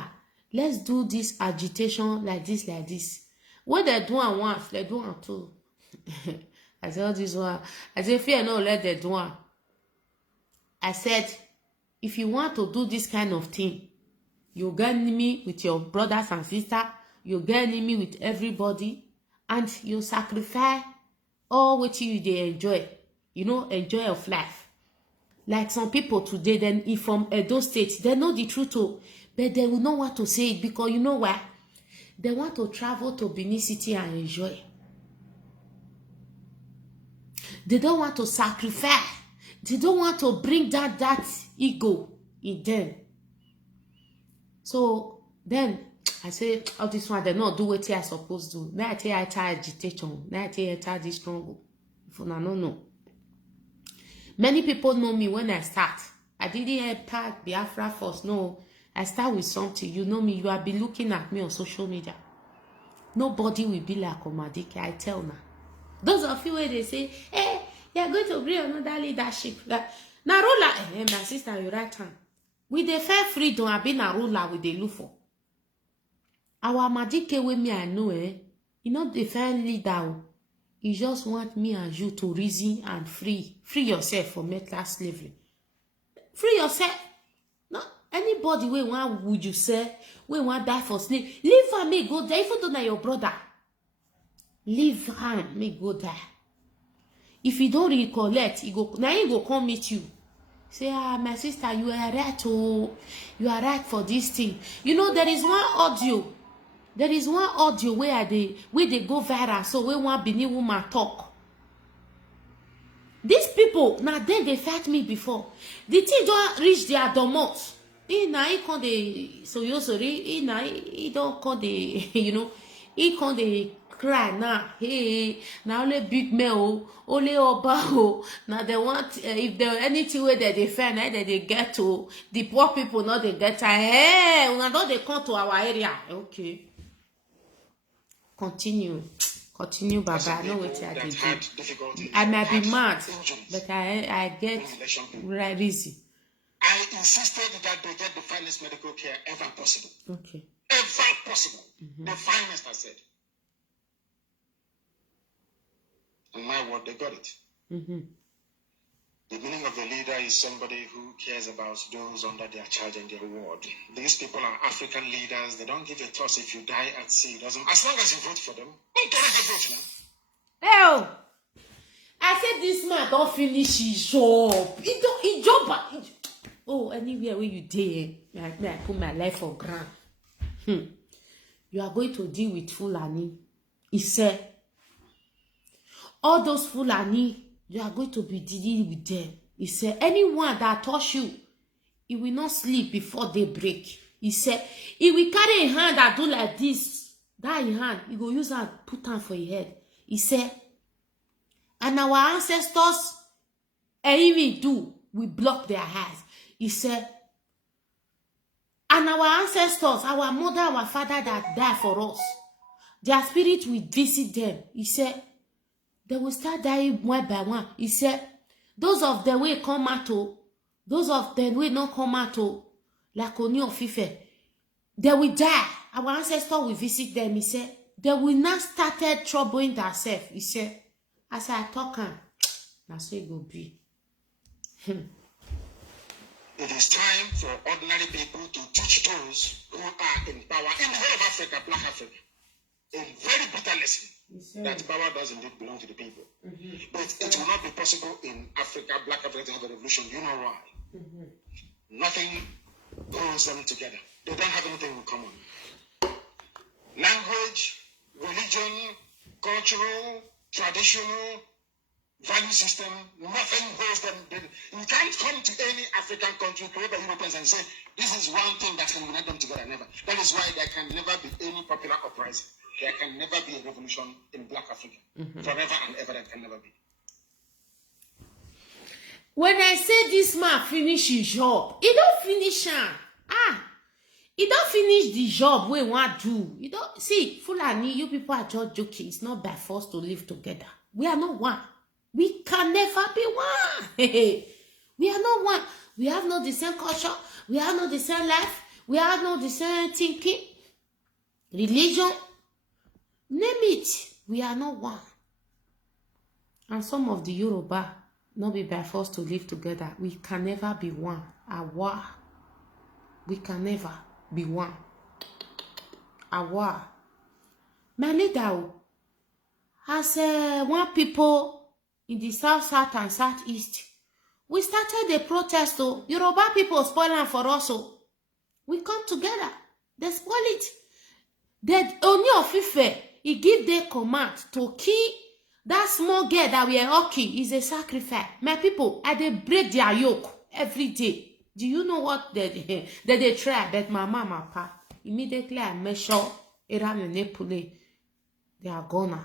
let's do this agitation like this, like this. What they do at once, they do at two. I said, all this one. I said, fear no, let them do it. I said, if you want to do this kind of thing, you get enemy with your brothers and sisters, you get enemy with everybody, and you sacrifice all what you they enjoy, you know, enjoy of life. Like some people today, then if from Edo State, they know the truth too, but they will not want to say it because you know why? They want to travel to Benin City and enjoy. They don't want to sacrifice. They don't want to bring down that ego in them. So then I say, all this one, they not do what I supposed to do. Now I tell you, I try agitation. Now I tell you, I try this struggle. If I don't know. Many people know me when I start. I didn't enter Biafra first. No, I start with something. You know me. You have been looking at me on social media. Nobody will be like Omadike. I tell now. Those of you where they say, hey, you're going to bring another leadership. Now, ruler, my sister, you right hand. With the fair freedom, I've been a ruler with the look for. Our Omadike with me, I know, you know the fair leader. You just want me and you to reason and free yourself from mental slavery. Free yourself. No, anybody where one would you say, where one die for slave, leave her, me go there. Even though na your brother, leave her, me go there. If you don't recollect, he go now he go come meet you. Say, my sister, you are right. Oh, you are right for this thing. You know there is one audio. There is one audio where they go viral. So when one Benin woman talk, these people now they fight me before. The thing don't reach their domot. He can't they so you sorry. He don't call the you know. He can't they cry now. Hey, now only big male, only oba. Now they want if there anything where they find that they get to the poor people. Not they get to hey. Now don't they come to our area? Okay. Continue, Baba. I know what I did. I might be mad, but I get reason. I insisted that they get the finest medical care ever possible. Okay. Ever possible. The finest, I said. And my word, they got it. The meaning of a leader is somebody who cares about those under their charge and their ward. These people are African leaders. They don't give a toss if you die at sea. As long as you vote for them, don't get a vote now. Hell, I said this man don't finish his job. He job. Oh, anywhere where you there, I put my life for ground. You are going to deal with Fulani. He said, all those Fulani, you are going to be dealing with them. He said, anyone that touch you, he will not sleep before they break. He said, he will carry a hand that do like this. That hand, he will use and put on for your head. He said, and our ancestors, and even do, we block their eyes. He said, and our ancestors, our mother, our father that died for us, their spirit will visit them. He said, they will start dying one by one. He said, those of them will come out, those of them will not come out, like Oni of Ife, they will die. Our ancestors will visit them. He said, they will not start troubling themselves. He said, as I talk, that's what it will be. It is time for ordinary people to teach those who are in power in the whole of Africa, Black Africa, a very bitter lesson. That power does indeed belong to the people. But it will not be possible in Africa, Black Africa, to have a revolution. You know why? Nothing holds them together. They don't have anything in common. Language, religion, cultural, traditional, value system, nothing holds them. You can't come to any African country, create the Europeans and say, this is one thing that can unite them together. Never. That is why there can never be any popular uprising. There can never be a revolution in Black Africa. Forever and ever, that can never be. When I say this man finish his job, he don't finish am. He don't finish the job we want to do. You don't see, Fulani, you people are just joking. It's not by force to live together. We are not one. We can never be one. We are not one. We have not the same culture. We have not the same life. We have not the same thinking. Religion. Name it. We are not one. And some of the Yoruba not be by force to live together. We can never be one. Awa. We can never be one. Awa. My leader, as one people in the south and southeast, we started a protest. Yoruba people spoiling for us. We come together. They spoil it. The Oni of Ife, he give the command to kill that small girl that we are hockey is a sacrifice. My people, they break their yoke every day. Do you know what they try? But my mama, pa, immediately I measure Iran and Nepal. They are gone.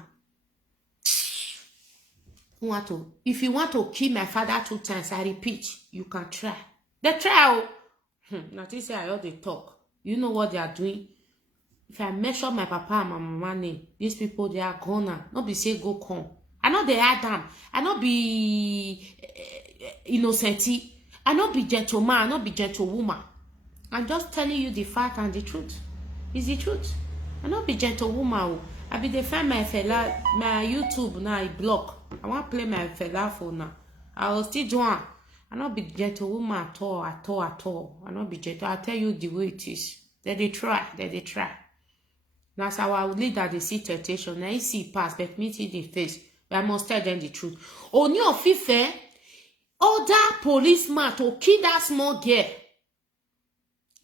If you want to kill my father 2 times, I repeat, you can try. They try. Not to say I heard they talk. You know what they are doing? If I measure my papa and my mama name, these people, they are gonna not be say go come. I know they are them. I not be innocent. I not be gentleman. I not be gentlewoman. I'm just telling you the fact and the truth. It's the truth. I not be gentlewoman. I be defend my fella, my YouTube now I block. I want to play my fella for now. I will still do one. I not be gentlewoman at all. I not be gentle. I tell you the way it is. They try. That's how I lead that they see temptation. Now you see pass, but me see the face. But I must tell them the truth. Oni of Ife, other policeman to kill that small girl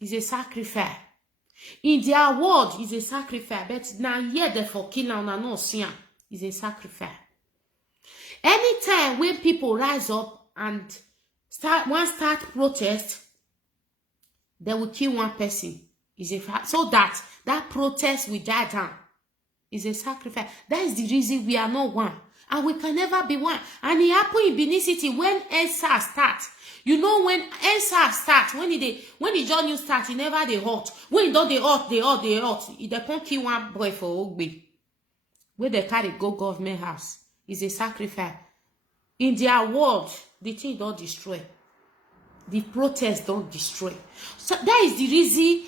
is a sacrifice. In their world, is a sacrifice. But now here they for kill and not see is a Anytime when people rise up and start protest, they will kill one person. Is a so that protest will die down. Is a sacrifice. That is the reason we are not one. And we can never be one. And it happened in Benin City when ENSA start. You know when ENSA start, when the job new start, it never they hot. When they hot. They can't kill one boy for Ogbe. Where they carry go government house. Is a sacrifice. In their world, the thing don't destroy. The protest don't destroy. So that is the reason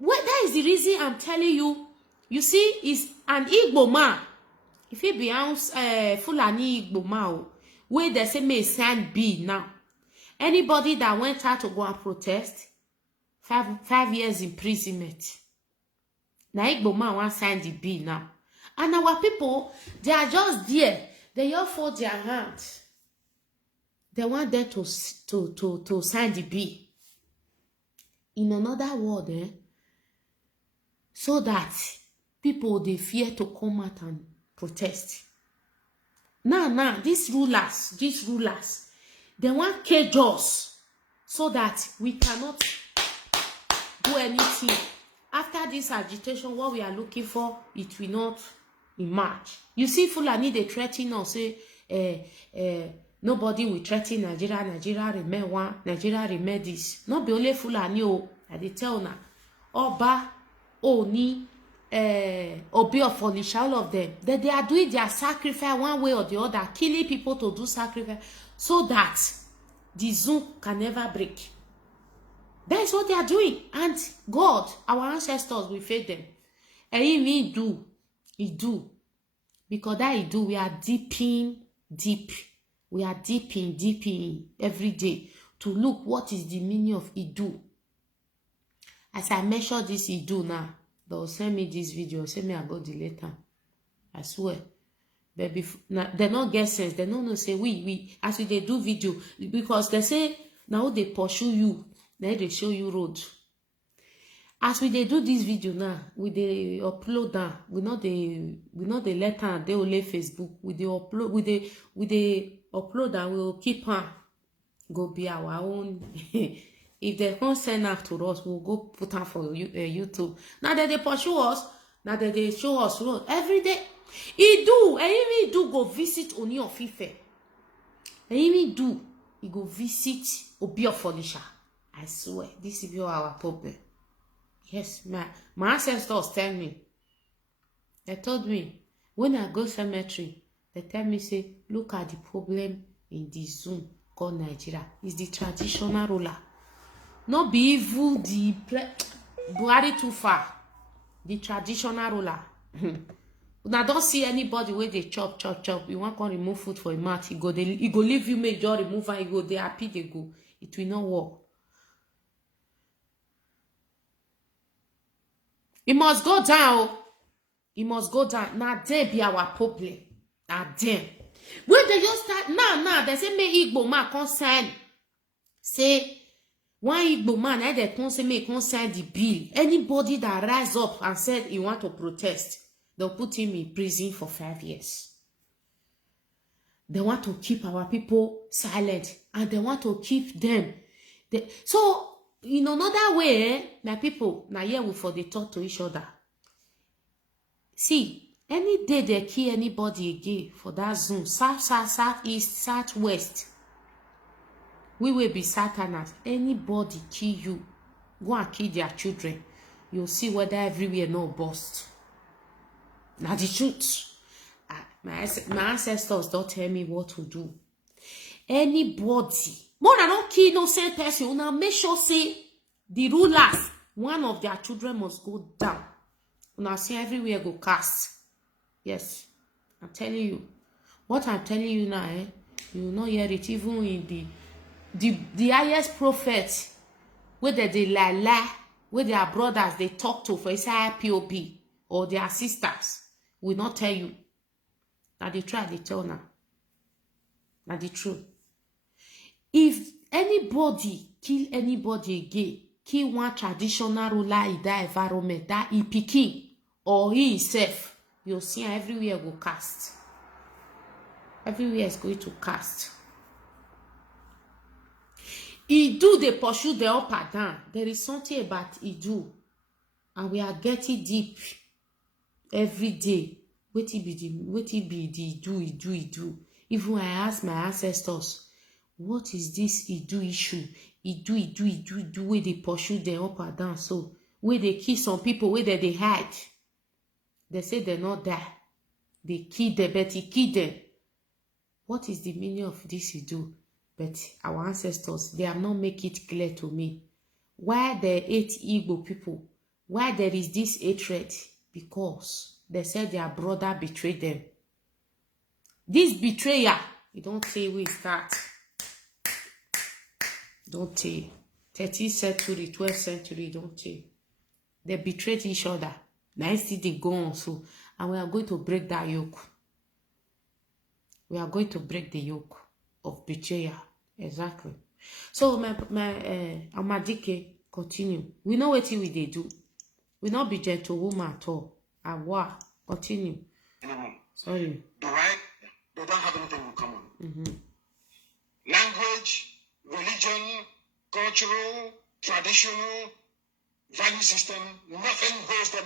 that is the reason I'm telling you. You see, is an Igbo man. If it be Fulani Igbo man, where they say may sign B now. Anybody that went out to go and protest, 5 years imprisonment. Now Igbo man want sign the B now. And our people, they are just there. They all fold their hands. They want them to sign the B. In another word, so that people they fear to come out and protest. Now, these rulers, they want cage us so that we cannot do anything. After this agitation, what we are looking for, it will not emerge. You see, Fulani they threaten us, say, nobody will threaten Nigeria. Nigeria remain one. Nigeria remain this. Not be only Fulani o. I dey tell na. Oba, Oni, Obi of Onisha, all of them. They are doing their sacrifice one way or the other, killing people to do sacrifice, so that the Zoom can never break. That's what they are doing. And God, our ancestors, will feed them. And he do. Because that he do, we are deep. We are deeping every day to look what is the meaning of Idu. As I measure this Idu now, they'll send me this video, send me about the letter. I swear. But they don't get sense. They don't know say we as they do video, because they say now they pursue you, then they show you road. As we do this video now, we they upload down. We not the letter they only Facebook. We they upload and we'll keep her. Go be our own. If they can't send her to us, we'll go put her for YouTube. Now that they pursue us, now that they show us road every day. He do go visit Oni of Ife. And even do, he go visit Obi of Onisha. I swear, this is our problem. Yes, my ancestors tell me. They told me, when I go cemetery, they tell me, say, look at the problem in the zone called Nigeria. It's the traditional ruler. Not be evil, Buhari too far. The traditional ruler. Una don't see anybody where they chop. You want to remove food for a mouth, he go leave you, make your remove, and he go, they happy, they go. It will not work. It must go down. It must go down. Now they be our problem. Now them. When they just start, now, they say, make Igbo man concern. Say, one Igbo man, they come say, make concern the bill. Anybody that rise up and said he want to protest, they'll put him in prison for 5 years. They want to keep our people silent, and they want to keep them. So, in another way, my people, now here we for the talk to each other. See, any day they kill anybody again for that zone, south, east, southwest, we will be Satanas. Anybody kill you, go and kill their children. You'll see whether everywhere no bust. Now the truth. My ancestors don't tell me what to do. Anybody, more than not kill innocent person, now make sure say the rulers, one of their children must go down. Now see everywhere go cast. Yes, I'm telling you. What I'm telling you now, you will not hear it even in the highest prophet, where they lie, where their brothers they talk to for inside POP or their sisters will not tell you. Now they try, they tell now. Now the truth. If anybody kill anybody again, kill one traditional ruler in that environment, that he picking or he himself, you'll see everywhere go cast. Everywhere is going to cast. He do they pursue the up and down. There is something about he do, and we are getting deep every day. What he be he do. Even when I ask my ancestors, what is this he do issue? He do where they pursue them up and down. So where they kill some people, where they hide. They say they're not there. They kill them, but he kill them. What is the meaning of this he do? But our ancestors, they have not make it clear to me. Why they hate Igbo people? Why there is this hatred? Because they said their brother betrayed them. This betrayer, you don't say we start. Don't say. 13th century, 12th century, don't say. They betrayed each other. Now see they go on so. And we are going to break that yoke. We are going to break the yoke of betrayal. Exactly. So my Amadike continue. We know what we they do. We not be gentlewoman at all. Awa, continue. Sorry. They don't have anything in common. Language, religion, cultural, traditional, value system, nothing holds them.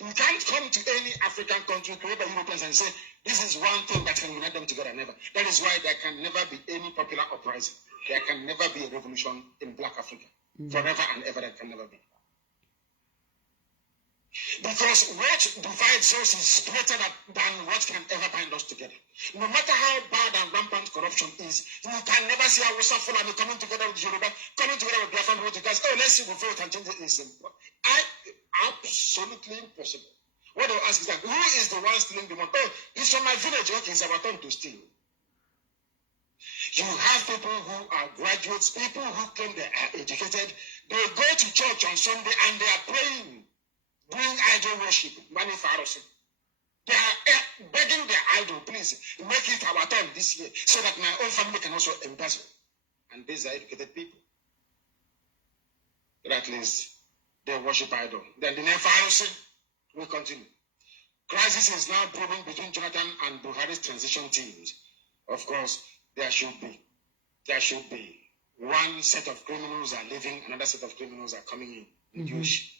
You can't come to any African country, create by Europeans and say, this is one thing that can unite them together. Never. That is why there can never be any popular uprising. There can never be a revolution in Black Africa. Forever and ever, that can never be. Because what divides us is greater than what can ever bind us together. No matter how bad and rampant corruption is, you can never see Hausa Fulani coming together with Yoruba, coming together with Biafran people, guys, oh, let's see, we vote and change it. Absolutely impossible. What they'll ask is that, who is the one stealing the money? Oh, he's from my village. Okay, it's our turn to steal. You have people who are graduates, people who claim they are educated. They go to church on Sunday and they are praying, doing idol worship, money Pharisee. They are begging their idol, please make it our turn this year so that my own family can also embezzle. And these are educated people. But at least they worship idol. Then the name Pharisee will continue. Crisis is now brewing between Jonathan and Buhari's transition teams. Of course, there should be one set of criminals are leaving, another set of criminals are coming in. Jewish.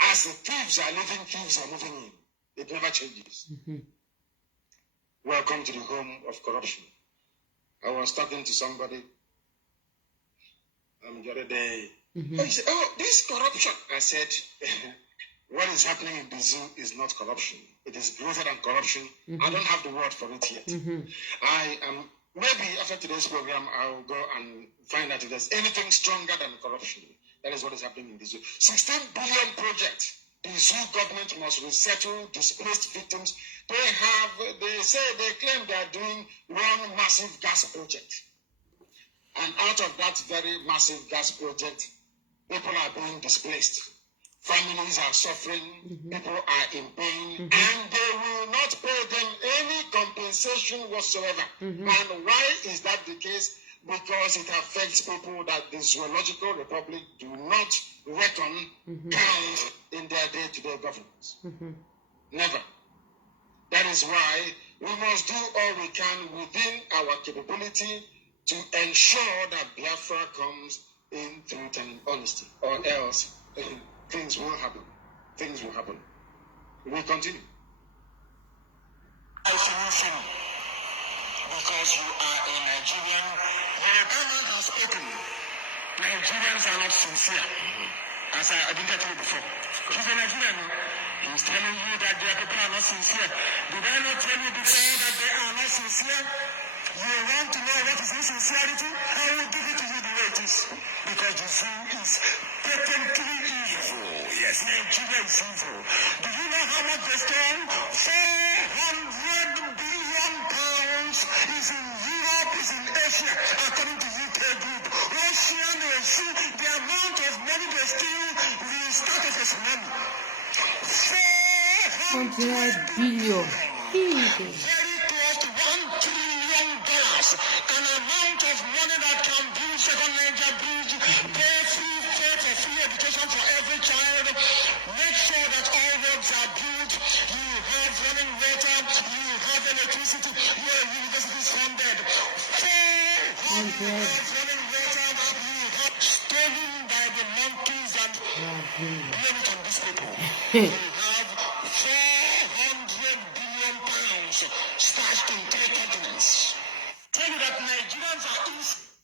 As the thieves are leaving, thieves are moving in. It never changes. Welcome to the home of corruption. I was talking to somebody the other day. He said, oh, this corruption. I said, what is happening in the zoo is not corruption. It is greater than corruption. I don't have the word for it yet. I am, maybe after today's program, I'll go and find out if there's anything stronger than corruption. That is what is happening in the zoo. 16 billion project. The zoo government must resettle displaced victims. They claim they are doing one massive gas project. And out of that very massive gas project, people are being displaced. Families are suffering, people are in pain, and they will not pay them any compensation whatsoever. And why is that the case? Because it affects people that the Zoological Republic do not reckon count in their day-to-day governance. Never. That is why we must do all we can within our capability to ensure that Biafra comes in truth and honesty, or else things will happen. Things will happen. We continue. Isolation, because you are a Nigerian. Obama has spoken. Nigerians are not sincere, as I identified you before. He's a Nigerian. He's telling you that their people are not sincere. Did I not tell you before that they are not sincere? You want to know what is insincerity? I will give it to you the way it is. Because the zoo is patently evil. Yes, Nigeria is evil. Do you know how much they stole? 400 billion pounds is in Europe, is in Asia, according to UK Group. Russia will see the amount of money they steal will start off as money. 400 billion. Very close to $1 trillion. An amount of money that can build second Niger bridge, pay free education for every child, make sure that all roads are built, you have running water, you have electricity, your university is funded. 400 running water, you have stolen by the monkeys and blame it on these people. You have 400 billion pounds stashed in 3 continents. Tell you that Nigerians are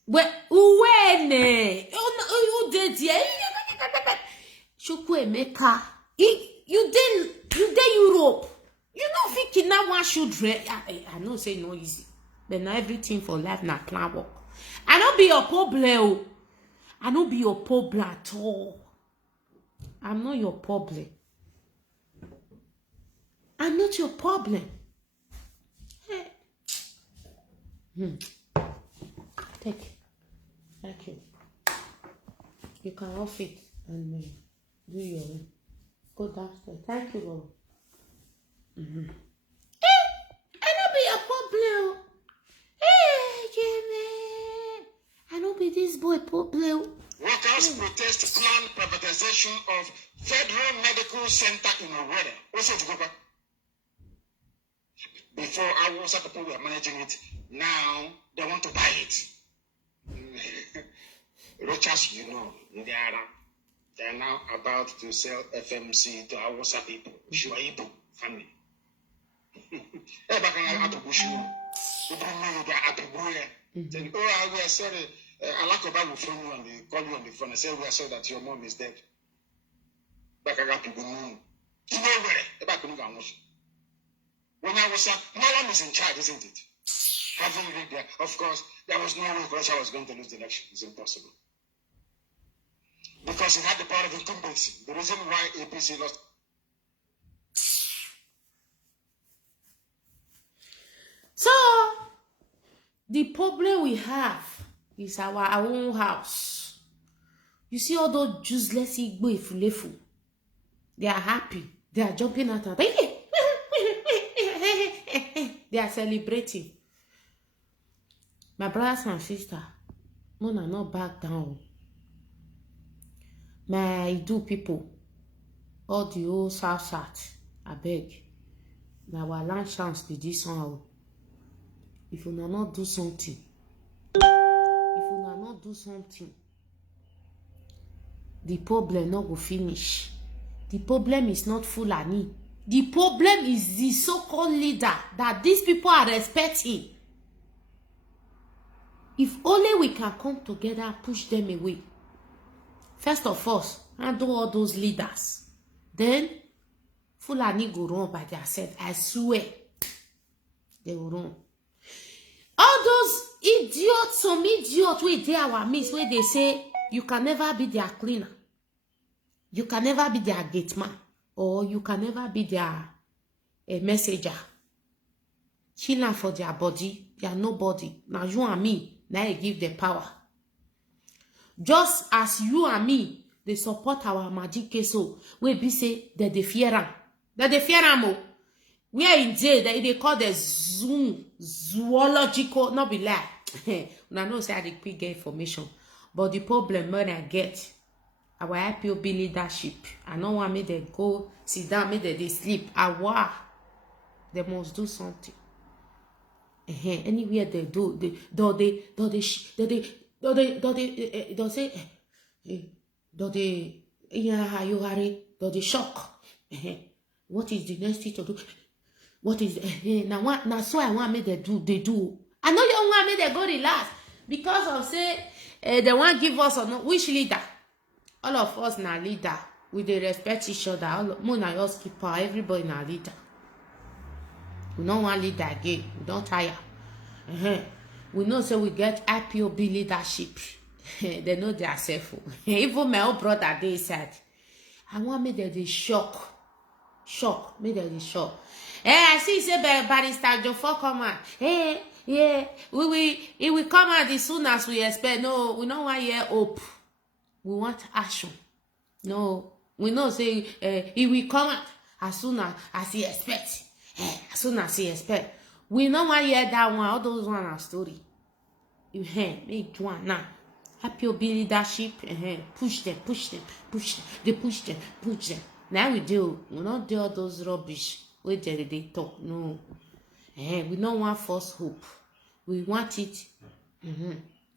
when you did Chukwuemeka, you did Europe. You know thinking that one should I know say no easy, but not everything for life na plan work. I don't be your problem. I don't be your problem at all. I'm not your problem. I'm not your problem. Take it. Thank you. You can off it and do your own. Go downstairs. Thank you, Lord. I don't be a problem. Hey, Jimmy. I don't be this boy problem. Workers protest planned privatization of Federal Medical Center in Owerri. What's it, Gopa? Before I was people were managing it, now they want to buy it. Richards, you know, they are now about to sell FMC to Hausa people, Shuaibu family. Then, oh, we are sorry. Alakoba will phone you and they call you on the phone and say, we are sorry that your mom is dead. Back I people know. You know where? Back when I was Malam is in charge, isn't it? Having read there, of course, there was no way Russia was going to lose the election. It's impossible. Because it had the power of incumbency. The reason why APC lost. So, the problem we have is our own house. You see all those useless Igbo Ifulefu. They are happy. They are jumping at us. They are celebrating. My brothers and sisters, Mona not back down. My do people, all the old South, I beg. Now our land chance be this one. If you not do something, the problem not go finish. The problem is not Fulani. The problem is the so-called leader that these people are respecting. If only we can come together and push them away. First of all, handle all those leaders. Then, Fulani go run by themselves. I swear, they will run. All those idiots, some idiots, wey dey our midst, where they say, you can never be their cleaner. You can never be their gate man. Or you can never be their messenger. Healer for their body. They are nobody. Now you and me, now you give the power. Just as you and me, they support our magic keso. We be say that they fear am. That they fear am. We are in jail. They call the zoological. Not be lie. I know say I dey quick get information. But the problem when I get our IPOB leadership, I don't want me to go sit down, me they sleep. They must do something. Anywhere they do, they shock. What is the next thing to do? What is now so I want me they do. I know you want me they go relax because of say they want give us or not which leader. All of us na leader. We dey respect each other. All na just keep power. Everybody na leader. We don't want leader again. We don't tire. We know so we get IPOB leadership. They know they are safe. Even my own brother they said, I want me that they shock. Me that they shock. I see say Barrister Jofor come out. Yeah, we will come out as soon as we expect. No, we don't want hear hope. We want action. No, we know say he will come out as soon as he expects. As soon as he expects. We don't want hear that one. All those one are story. Make one now. IPOB leadership. Push them. They push them. Now we do. We don't do all those rubbish. Wait till they talk. No. We don't want false hope. We want it.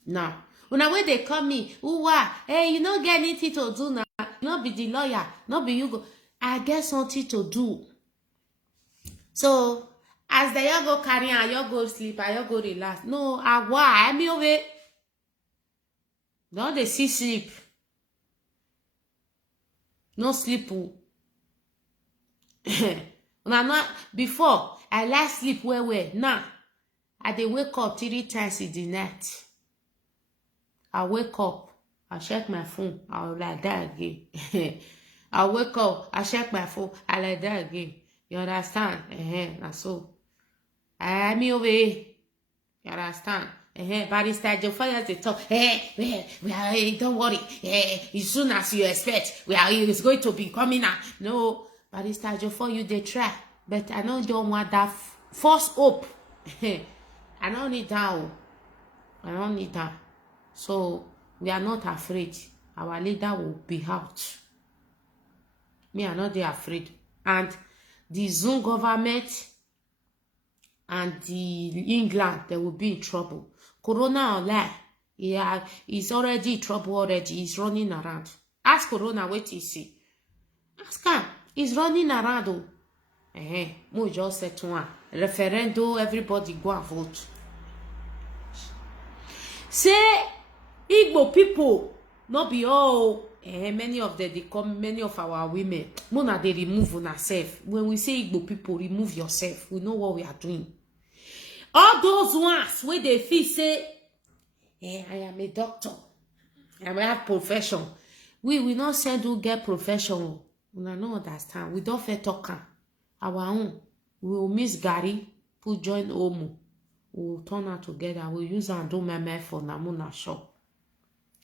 Now. When they come me, you don't get anything to do now. Not be the lawyer, not be you go. I get something to do. So as the you go carry and you go sleep and you go relax. No, I'm away. Don't they see sleep? No sleep. Not before I last sleep well. Now I dey wake up 3 times in the night. I wake up, I check my phone, I'll like that again. I wake up, I check my phone, I like that again. You understand? And so I'm over here. You understand? Barrister Jofor they talk. Don't worry. As soon as you expect, it's going to be coming out. No, Barrister Jofor, you they try, but I don't want that false hope. I don't need that. I don't need that. So we are not afraid. Our leader will be out. Me are not afraid. And the Zoom government and the England, they will be in trouble. Corona online, he's already in trouble already. He's running around. Ask Corona what he see. Ask him. He's running around. Mo just said to one referendum. Everybody go and vote. Say Igbo people, not be all. Many of them, they come, many of our women, Mona, they remove on ourselves. When we say Igbo people, remove yourself. We know what we are doing. All those ones where they feel say, I am a doctor. I have profession. We will not send you get profession. We don't understand. We don't fair talk. Our own. We will miss Gary, put join Omo. We will turn out together. We'll use and do my for Namuna shop.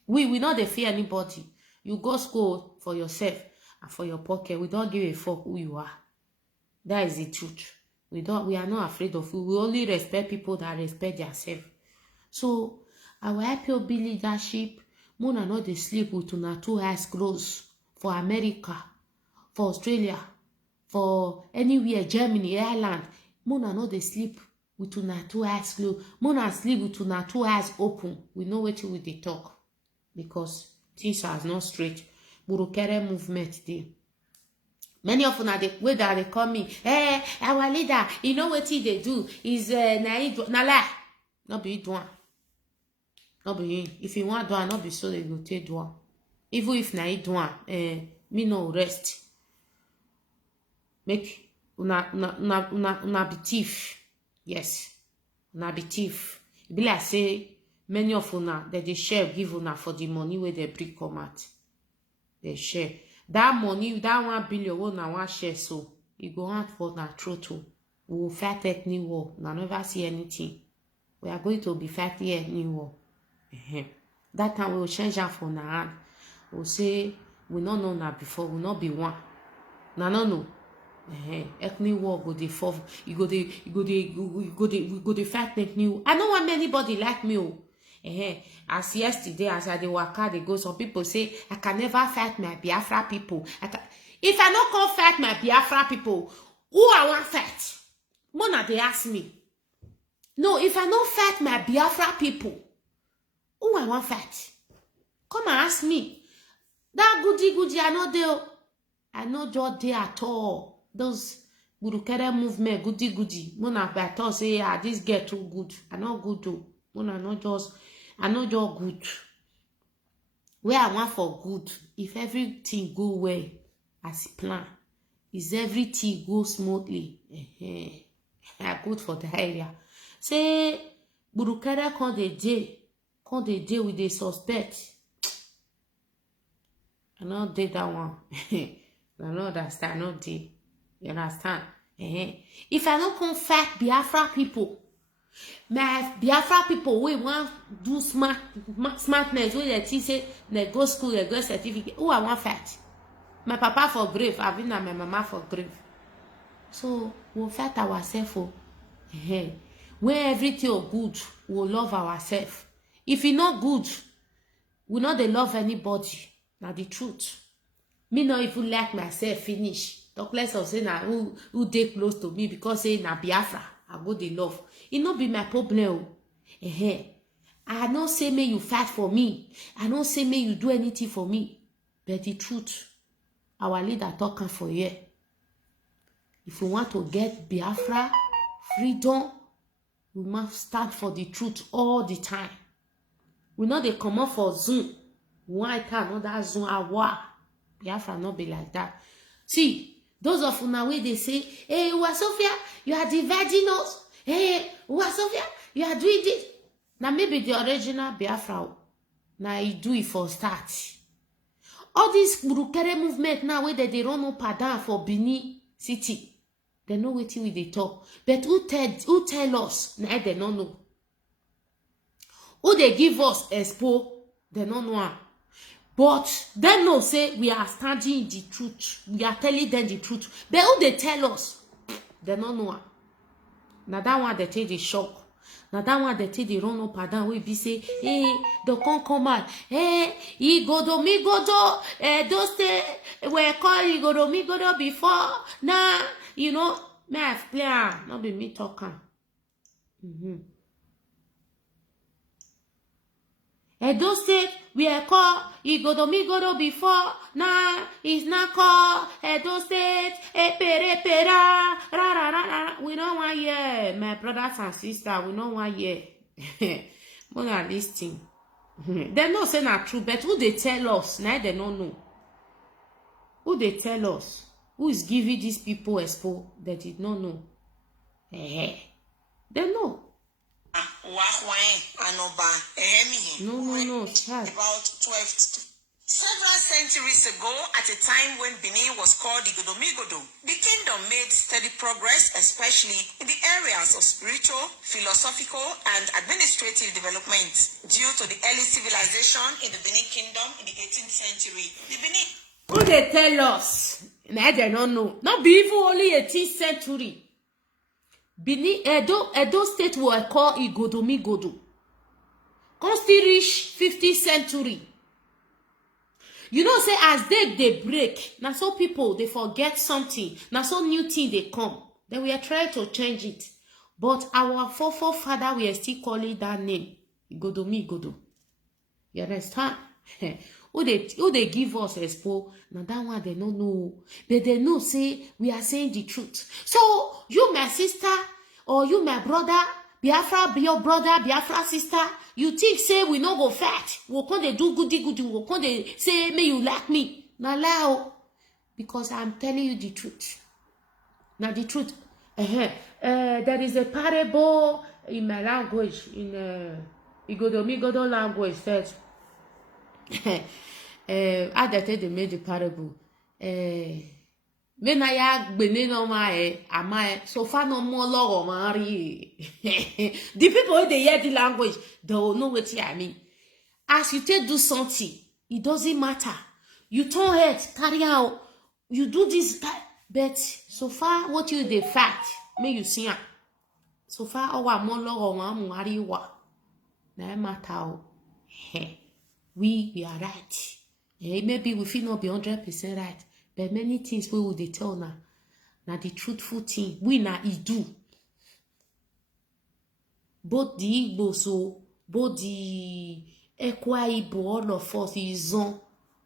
We not fear anybody. You go school for yourself and for your pocket. We don't give a fuck who you are. That is the truth. We are not afraid of you. We only respect people that respect themselves. So our IPOB leadership, Mona not they sleep with una 2 eyes closed for America, for Australia, for anywhere, Germany, Ireland. Mona not they sleep with una 2 eyes closed. Mona sleep with una 2 eyes open. We know what we they talk. Because things are not straight. Burukere movement there. Many of them are the way that they call me. Our leader, you know what they do? Is na lie. Not be it one. No be him. If you want do am, no be so they go take do am. Even if na he do am, me no rest. Make una be thief. Yes, una be thief. E be like say many of una that they share give una for the money where they bring come out. They share that money, that 1 billion wey una wan share, so e go out for na truth. We will fight ethnic war. Una never see anything. We are going to be fighting ethnic war. That time we will change am for una hand. We will say we no know na before, we not be one. Na no know. Ethnic war go dey fall. We go dey fight ethnic war. I don't want anybody like me. As yesterday, as I dey waka dey go, some people say I can never fight my Biafra people. If I no come fight my Biafra people, who I want fight? Mona they ask me. No, if I no fight my Biafra people, who I want fight? Come and ask me. That goody I know there. I know just there at all. Those Burukere movement, goody. Mona I thought say, this get too good. I not good though. Mona I not just good. Where I want for good, if everything go well as planned, is everything go smoothly, I good for the area. Say Burukere come the day with the suspect. I not did that one. I don't understand, not did. You understand? If I don't come fight Biafra people, my Biafra people we want do smartness, we they teach say they go school, they go certificate. Who I want fight? My papa for grave, I've been my mama for grave. So we'll fight ourselves. Where everything good, we'll love ourselves. If it not good, we not they love anybody. Now the truth. Me not even like myself finish. Talk less of say na who dey close to me because say na Biafra, I go dey love. It not be my problem. I don't say may you fight for me. I don't say may you do anything for me. But the truth, our leader talking for you. If we want to get Biafra, freedom, we must stand for the truth all the time. We know they come up for Zoom. One time, another Zoom, Biafra not be like that. See, those of una way they say, hey, Uwasofia, you are dividing us. Hey, Uwasofia, you are doing this. Now maybe the original Biafra, now you do it for start. All this Burukere movement now where they run up and down for Benin City, they know what we they talk. But who tell us? Now they don't know. Who they give us expo? They don't know. But they know say we are standing in the truth. We are telling them the truth. But who they tell us? They don't know. Now that one they take the shock. Now that one they take the run up and down. We be say, hey, they can't come out. Hey, Igodo Migodo. Those were called Igodo Migodo before. Now, you know, may I explain? Not be me talking. Edo State, we are called Igodo before, now it's not called Edo State, Epera, we don't want hear, my brothers and sisters, we don't want hear. More than this thing. They know say not true, but who they tell us, now they don't know. Who they tell us, who is giving these people expo, they did not know. They know. No, start. About 12 several centuries ago, at a time when Benin was called Igodo, the kingdom made steady progress, especially in the areas of spiritual, philosophical, and administrative development. Due to the early civilization in the Benin kingdom in the 18th century, the Benin. Who they tell us? Nah, they don't know. Not be even only 18th century. Benin, Edo State were called Igodo. Come still reach 50th century. You know, say as they break, now so people they forget something. Now so new thing they come. Then we are trying to change it. But our forefather we are still calling that name. Igodo. You understand? Who they give us expo? Now that one they don't know. But they know say we are saying the truth. So you my sister or you my brother, Biafra be your brother, Biafra sister. You think say we no go fight? We come dey do goody. We come dey say may you like me. Na lie, because I'm telling you the truth. Now the truth. There is a parable in my language, in Igodomigodo language that they made the parable. When I gbene no my so far no more log mari. The people they hear the language, they will know what I mean. As you take do something, it doesn't matter. You turn head, carry out, you do this, but so far what you the fact, may you see. So far our more log on mari wa. No matter. We are right. Maybe we feel not be 100% right. But many things we will tell now. Now the truthful thing. We na do. Both the Igbo so, both the Ekwa Igbo, all of us is on.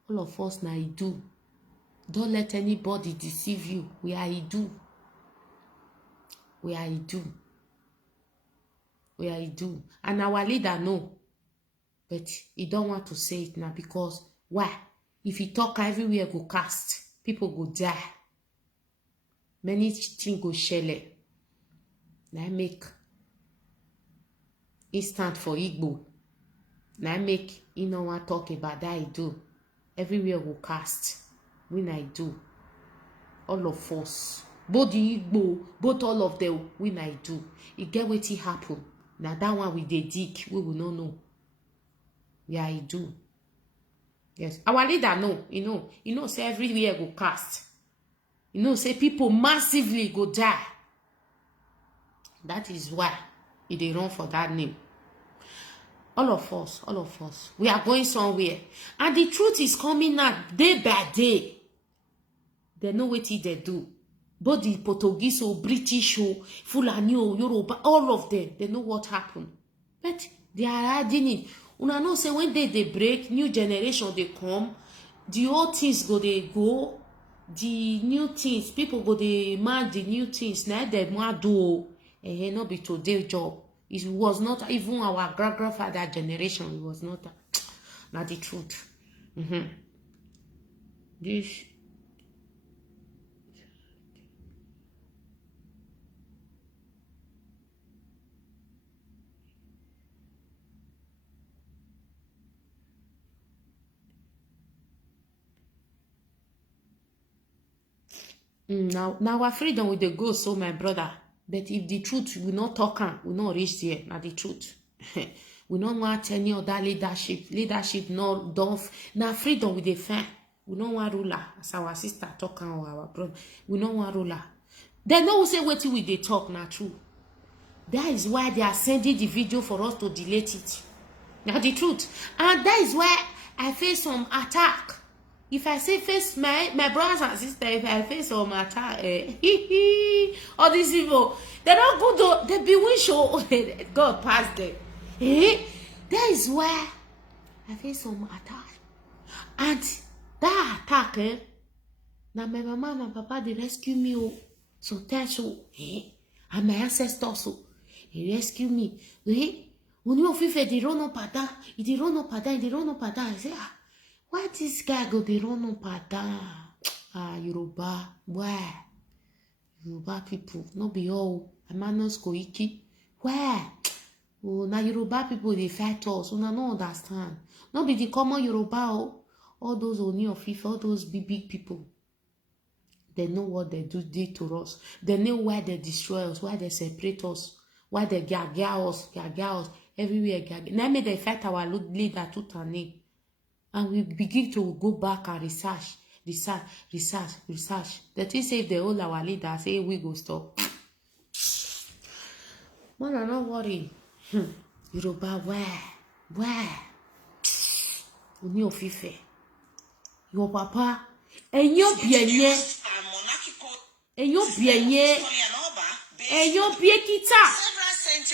All of us na do. Don't let anybody deceive you. We are do. We are do. We are do. And our leader know. But he don't want to say it now because why? If he talk everywhere go cast. People go die. Many things go shell. Now make instant for Igbo. Now make you know what talk about that I do. Everywhere go cast. When I do. All of us. Both the Igbo, both all of them, when I do. It get what it happen. Now that one with the dig, we will not know. Yeah, I do. Yes, our leader know, you know, say everywhere go cast. You know, say people massively go die. That is why they run for that name. All of us, we are going somewhere. And the truth is coming out day by day. They know what they do. Both the Portuguese or British or Fulani or Yoruba, all of them, they know what happened. But they are adding it. Una know say when they break, new generation they come, the old things go they go, the new things, people go they mad the new things. Now they mad do not be today job. It was not even our grandfather generation. It was not the truth. This. Now our freedom with the go so my brother. But if the truth we not talk we not reach there. Now the truth. We don't want any other leadership. Leadership not done. Now freedom with the fan. We don't want ruler. As our sister talking or our brother. We don't want ruler. They know say what we they talk now true. That is why they are sending the video for us to delete it. Now the truth. And that is why I face some attack. If I say face my brothers and sisters, if I face some attack, all these people, they're not good though. They be wish God passed them. That is why I face some attack. And that attack, now my mama and my papa, they rescue me. So that's so, and my ancestors, so, they rescue me. When you feel they run up at that, they run up at that, they run up at that, I say, why this guy go they run up at that? Yoruba, why? Yoruba people, not be all. Amanos Koiki, why? Oh, now Yoruba people they fight us, so now no understand. Not be the common Yoruba, all those Oni of Ife, all those big people. They know what they did to us. They know why they destroy us, why they separate us, why they gaga us, everywhere gaga. Now may they fight our leader to turn. And we begin to go back and research. That is if they hold our leader, say we go stop. Man, I'm not worried. Yoruba, where? Oni of Ife. Your papa. And your bienye. And your bienye. And your biekita.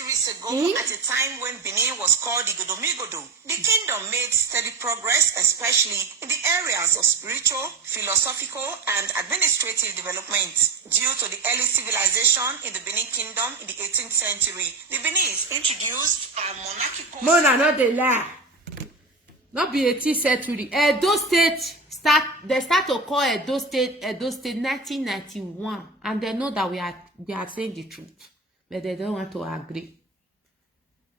centuries ago, at a time when Benin was called Igodomigodo, the kingdom made steady progress, especially in the areas of spiritual, philosophical, and administrative development. Due to the early civilization in the Benin kingdom in the 18th century, the Benin introduced a monarchical... Mona, not the lie. Not be 18th century. Edo State they start to call Edo State 1991, and they know that we are saying the truth, but they don't want to agree.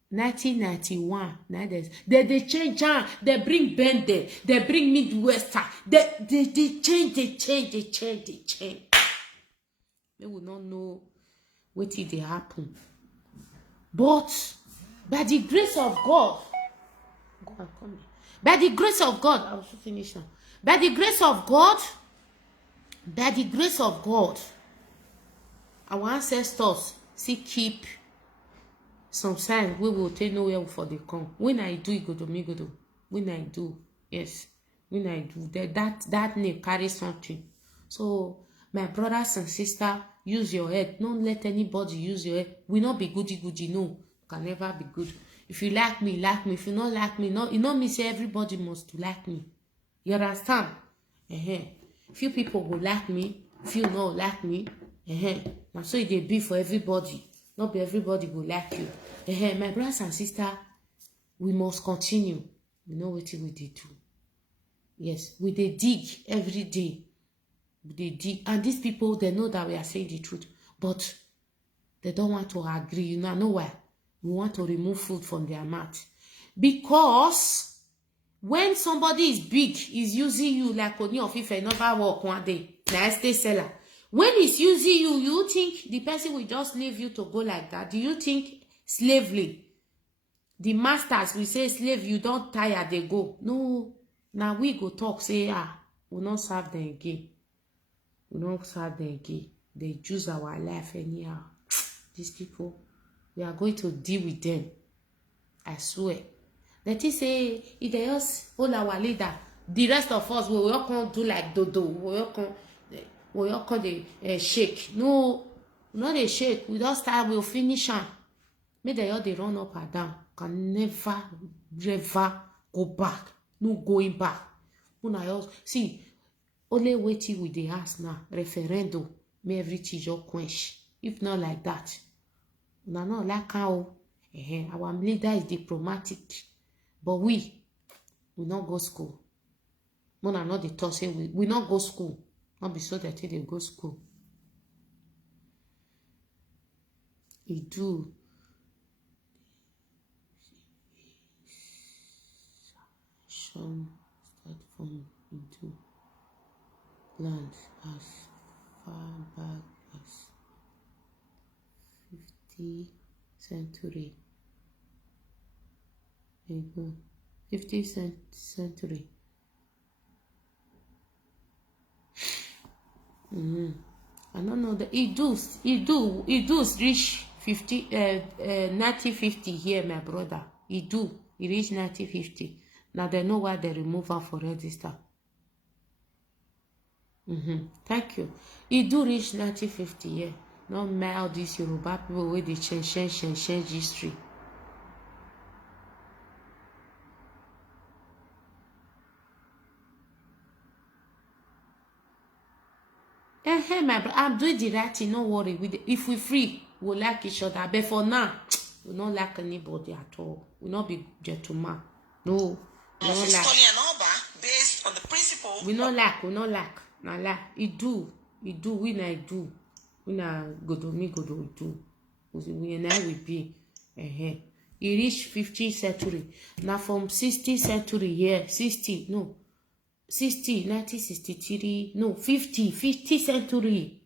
1991, they change, they bring Bende, they bring Midwestern, they change. They will not know what did they happen. But by the grace of God, by the grace of God, I will finish now. By the grace of God, our ancestors still keep some signs we will take nowhere for the come. When I do Igodomigodo, when I do, that name carries something. So my brothers and sisters, use your head. Don't let anybody use your head. We not be goody. No, can never be good. If you like me, like me. If you not like me, no, you know me say everybody must like me. You understand? Few people will like me, few not like me. Now so it be for everybody. Not be everybody will like you. My brothers and sisters, we must continue. We know what we did too. Yes, we dey dig every day. We dey dig, and these people they know that we are saying the truth, but they don't want to agree. You know why? We want to remove food from their mouth, because when somebody is big, is using you like Oni of Ife never work one day. Na estate seller. When he's using you, you think the person will just leave you to go like that? Do you think slavery? The masters will say slave, you don't tire, they go. No. Now we go talk, say, we not serve them again. We not serve them again. They choose our life anyhow. These people, we are going to deal with them. I swear. Let it say, if they just hold our leader, the rest of us, we all can't do like Dodo. We all can't shake. No, not a shake. We just start, we'll finish on. Make they all they run up and down. Can never go back. No going back. See, only waiting with the ass now. Referendum. May everything just quench. If not like that. Not like how our leader is diplomatic. But we not go school. Mona not the talk say we not go school. Not be so that they go school. He do. Start from into land as far back as 50th century. 50th century. I don't know that it does reach 1950 here, my brother. It reach 1950. Now they know why they remove her for register. Thank you. It do reach 1950 here. Not mail these Yoruba people where they change history. My brother, I'm doing the right thing, no worry. If we free, we'll like each other. But for now, we don't like anybody at all. We not be gentleman. No, we don't like. Based on the principle. We not like. Nah, like. It do. We na Igodomigodo do. We now will be. It reached 15th century. Now from 16th century here, 1963, no, 50th century.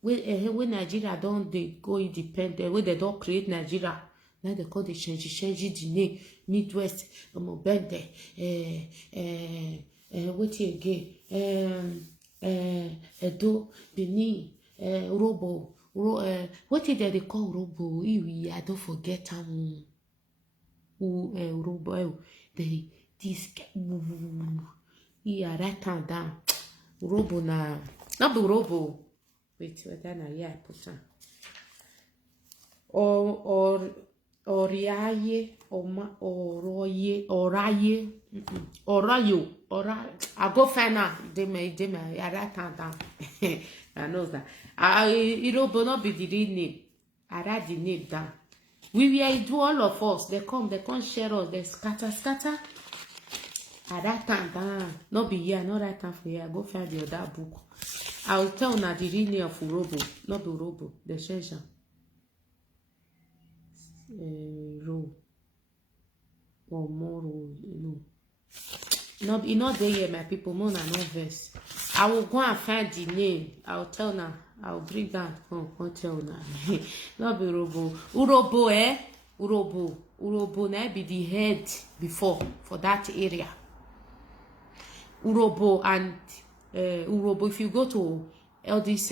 When Nigeria don't they go independent, when they don't create Nigeria, now they call the change the name, Midwest, Bende, what again, Edo, Benin, Robo, what did they call Robo? I don't forget Robo, this. Yeah, write down. Robo na. Not the Robo. Wait, whether na here I put on. Or Oriaye, Oraye, Orayo, Ora. I go find out. They may, at that time. I know that. It will not be the real name. I write the name down. We were do all of us. They come share us. They scatter. At that time, not be here, not that time for here. Go find the other book. I will tell now the real name of Urobo, not the Urobo, the Shensha. Ro or more, no. Not there yet, my people. More than no verse. I will go and find the name. I will tell now. I will bring that. Come tell now. Not be Urobo. Urobo, Urobo, now be the head before for that area. Urobo and Urobo. If you go to all this,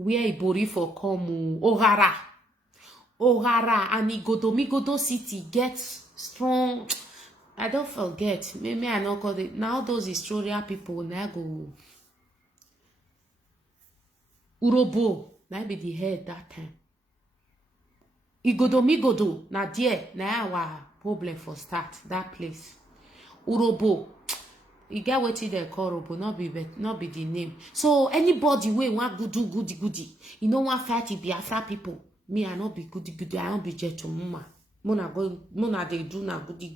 where Ibori for come, Ohara and Migodo city gets strong. I don't forget. Maybe I not call it now. Those historical people now go Urobo. Now be the head that time. Migodo. Now there now our problem for start that place. Urobo. You get what they call Urobo, not be the name. So anybody wey want goody, you know want fight the Biafra people. Me I not be goody. I don't be gentleman. Mona they do na goody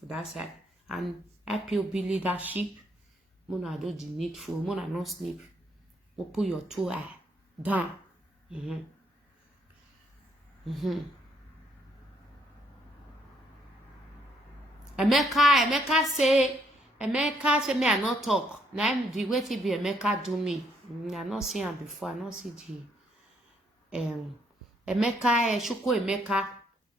for that side. And IPOB leadership. Mona do the needful. Mona no sleep. Open your 2 eye down. Emeka say me I not talk. Now the way to be Emeka do me. I not see him before. I not see the Emeka Shuko Emeka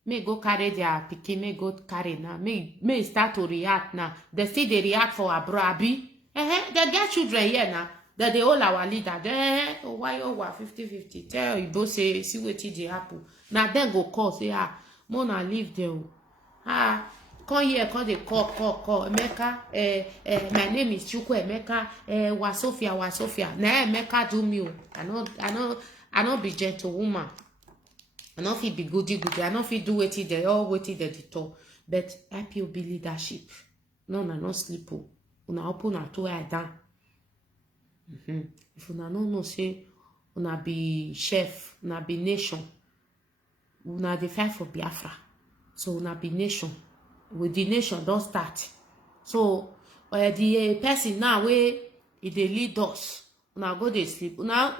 may go carry their pikin, may go carry now. May start to react now. They still they react for a brabi. They get children here now. That they all our leader. Why over 50-50? Tell you both say see what they happen. Now then go call say Mona leave them. Come here, call the call. Emeka, my name is Chukwu Emeka, Wasofia. Nah, Emeka do me. I not be gentlewoman. I not feel be goody. I not feel do wetin they all wetin they do. But IPOB leadership. No sleep. Una open na 2 eye down. If una no say una be chef, una be nation. Una dey fight for Biafra. So una be nation. With the nation don't start. So the person now where they lead us. Una go dey sleep. Una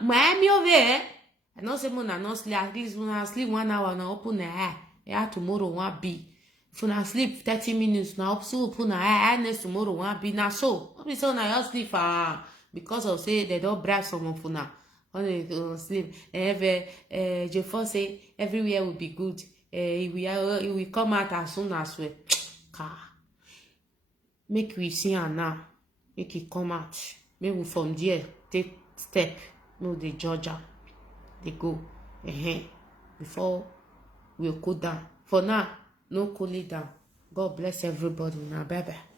Miami over here. I not say una not sleep. At least una sleep 1 hour na open the eye. Yeah, tomorrow one be. If una sleep 30 minutes na open the eye. Next tomorrow one be na so. Not be so na just sleep because of say they don't bribe someone for now. When they sleep. Jefo say everywhere will be good. It will come out as soon as we make we see her now. Make it come out. Maybe from there take step. No, the Georgia. They go. Before we'll cool down. For now, no cool it down. God bless everybody now. Bye bye.